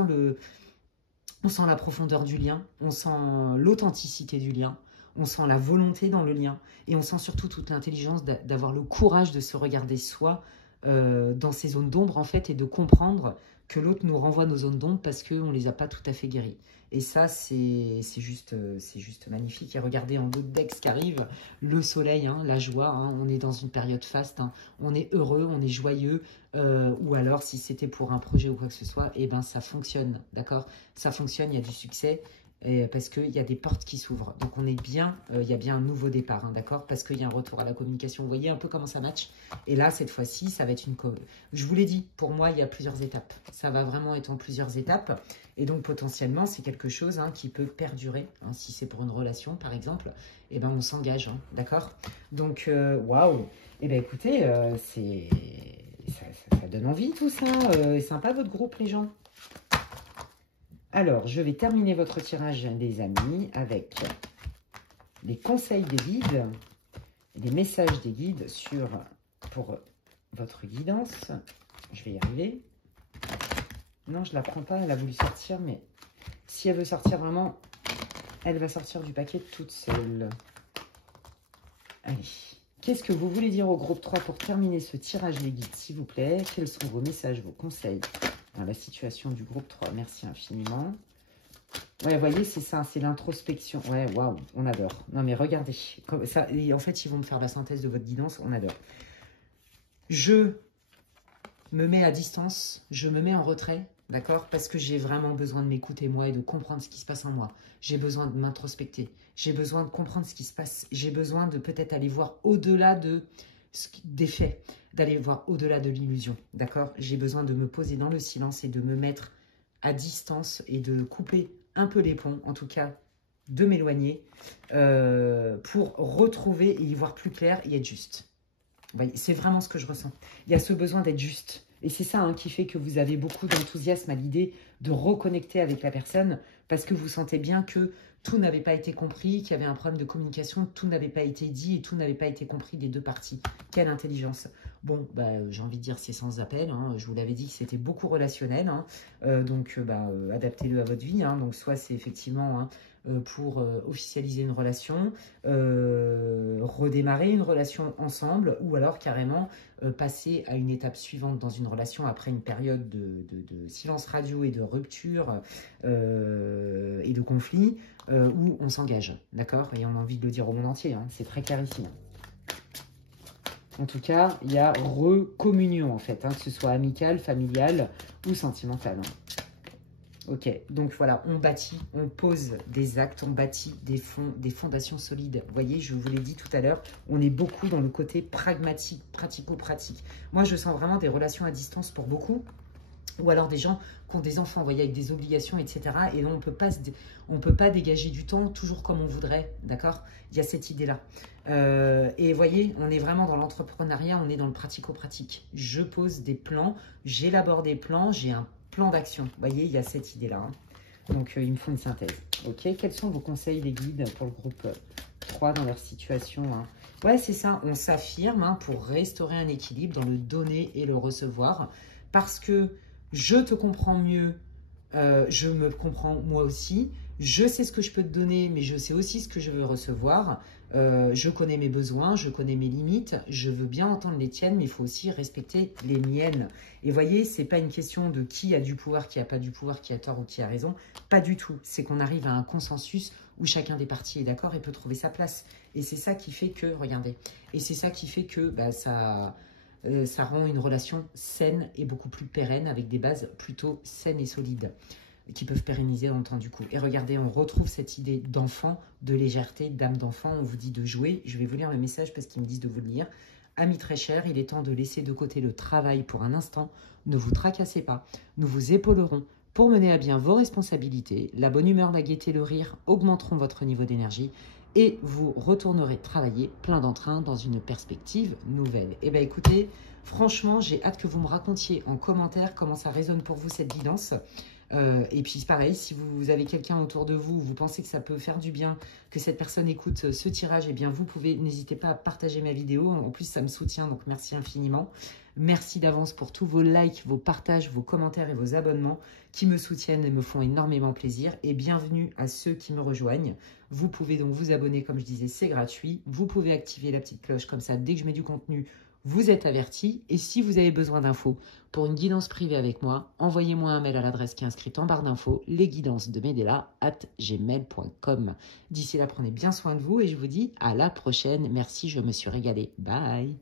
la profondeur du lien, on sent l'authenticité du lien, on sent la volonté dans le lien et on sent surtout toute l'intelligence d'avoir le courage de se regarder soi dans ces zones d'ombre en fait et de comprendre que l'autre nous renvoie nos zones d'ombre parce qu'on ne les a pas tout à fait guéries. Et ça, c'est juste magnifique. Et regardez en haut de Dex qui arrive, le soleil, hein, la joie, hein, on est dans une période faste, hein, on est heureux, on est joyeux, ou alors si c'était pour un projet ou quoi que ce soit, eh ben ça fonctionne, d'accord? Ça fonctionne, il y a du succès. Parce qu'il y a des portes qui s'ouvrent. Donc on est bien, il y a bien un nouveau départ, hein, d'accord? Parce qu'il y a un retour à la communication. Vous voyez un peu comment ça match? Et là, cette fois-ci, ça va être une... Je vous l'ai dit, pour moi, il y a plusieurs étapes. Ça va vraiment être en plusieurs étapes. Et donc potentiellement, c'est quelque chose hein, qui peut perdurer. Hein, si c'est pour une relation, par exemple, eh ben, on s'engage, hein, d'accord? Donc, waouh! Eh bien écoutez, ça donne envie tout ça. Sympa votre groupe, les gens. Alors, je vais terminer votre tirage des amis avec les conseils des guides, les messages des guides pour votre guidance. Je vais y arriver. Non, je ne la prends pas, elle a voulu sortir, mais si elle veut sortir vraiment, elle va sortir du paquet toute seule. Allez, qu'est-ce que vous voulez dire au groupe 3 pour terminer ce tirage des guides, s'il vous plaît? Quels sont vos messages, vos conseils? La situation du groupe 3, merci infiniment. Ouais, vous voyez, c'est ça, c'est l'introspection. Ouais, waouh, on adore. Non, mais regardez, comme ça, en fait, ils vont me faire la synthèse de votre guidance, on adore. Je me mets à distance, je me mets en retrait, d'accord? Parce que j'ai vraiment besoin de m'écouter, moi, et de comprendre ce qui se passe en moi. J'ai besoin de m'introspecter, j'ai besoin de comprendre ce qui se passe, j'ai besoin de peut-être aller voir au-delà des faits, d'aller voir au-delà de l'illusion, d'accord? J'ai besoin de me poser dans le silence et de me mettre à distance et de couper un peu les ponts, en tout cas de m'éloigner, pour retrouver et y voir plus clair et être juste. C'est vraiment ce que je ressens. Il y a ce besoin d'être juste. Et c'est ça hein, qui fait que vous avez beaucoup d'enthousiasme à l'idée de reconnecter avec la personne parce que vous sentez bien que tout n'avait pas été compris, qu'il y avait un problème de communication, tout n'avait pas été dit et tout n'avait pas été compris des deux parties. Quelle intelligence! Bon, bah, j'ai envie de dire c'est sans appel. Hein. Je vous l'avais dit que c'était beaucoup relationnel. Hein. Donc, adaptez-le à votre vie. Hein. Donc, soit c'est effectivement... Hein, pour officialiser une relation, redémarrer une relation ensemble ou alors carrément passer à une étape suivante dans une relation après une période de silence radio et de rupture et de conflit où on s'engage, d'accord? Et on a envie de le dire au monde entier, hein, c'est très clair ici. En tout cas, il y a recommunion en fait, hein, que ce soit amical, familial ou sentimental. Hein. Ok, donc voilà, on bâtit, on pose des actes, on bâtit des fondations solides. Vous voyez, je vous l'ai dit tout à l'heure, on est beaucoup dans le côté pragmatique, pratico-pratique. Moi, je sens vraiment des relations à distance pour beaucoup, ou alors des gens qui ont des enfants, vous voyez, avec des obligations, etc. Et donc, on peut pas dégager du temps toujours comme on voudrait, d'accord? Il y a cette idée-là. Et vous voyez, on est vraiment dans l'entrepreneuriat, on est dans le pratico-pratique. Je pose des plans, j'élabore des plans, j'ai un plan d'action. Vous voyez, il y a cette idée-là. Hein. Donc, il me faut une synthèse. Ok, quels sont vos conseils, les guides, pour le groupe 3 dans leur situation hein? Ouais, c'est ça. On s'affirme hein, pour restaurer un équilibre dans le donner et le recevoir. Parce que je te comprends mieux, je me comprends moi aussi. Je sais ce que je peux te donner, mais je sais aussi ce que je veux recevoir. Je connais mes besoins, je connais mes limites. Je veux bien entendre les tiennes, mais il faut aussi respecter les miennes. Et voyez, c'est pas une question de qui a du pouvoir, qui a pas du pouvoir, qui a tort ou qui a raison. Pas du tout. C'est qu'on arrive à un consensus où chacun des parties est d'accord et peut trouver sa place. Et c'est ça qui fait que, regardez, et c'est ça qui fait que ça rend une relation saine et beaucoup plus pérenne avec des bases plutôt saines et solides qui peuvent pérenniser dans le temps du coup. Et regardez, on retrouve cette idée d'enfant, de légèreté, d'âme d'enfant. On vous dit de jouer. Je vais vous lire le message parce qu'ils me disent de vous le lire. Amis très chers, il est temps de laisser de côté le travail pour un instant. Ne vous tracassez pas. Nous vous épaulerons pour mener à bien vos responsabilités. La bonne humeur, la gaieté, le rire augmenteront votre niveau d'énergie et vous retournerez travailler plein d'entrain dans une perspective nouvelle. Eh bien écoutez, franchement, j'ai hâte que vous me racontiez en commentaire comment ça résonne pour vous cette guidance. Et puis pareil, si vous avez quelqu'un autour de vous, vous pensez que ça peut faire du bien, que cette personne écoute ce tirage, eh bien vous pouvez, n'hésitez pas à partager ma vidéo. En plus, ça me soutient, donc merci infiniment. Merci d'avance pour tous vos likes, vos partages, vos commentaires et vos abonnements qui me soutiennent et me font énormément plaisir. Et bienvenue à ceux qui me rejoignent. Vous pouvez donc vous abonner, comme je disais, c'est gratuit. Vous pouvez activer la petite cloche, comme ça, dès que je mets du contenu, vous êtes avertis. Et si vous avez besoin d'infos pour une guidance privée avec moi, envoyez-moi un mail à l'adresse qui est inscrite en barre d'infos, lesguidancesdemedela@gmail.com. D'ici là, prenez bien soin de vous et je vous dis à la prochaine. Merci, je me suis régalée. Bye.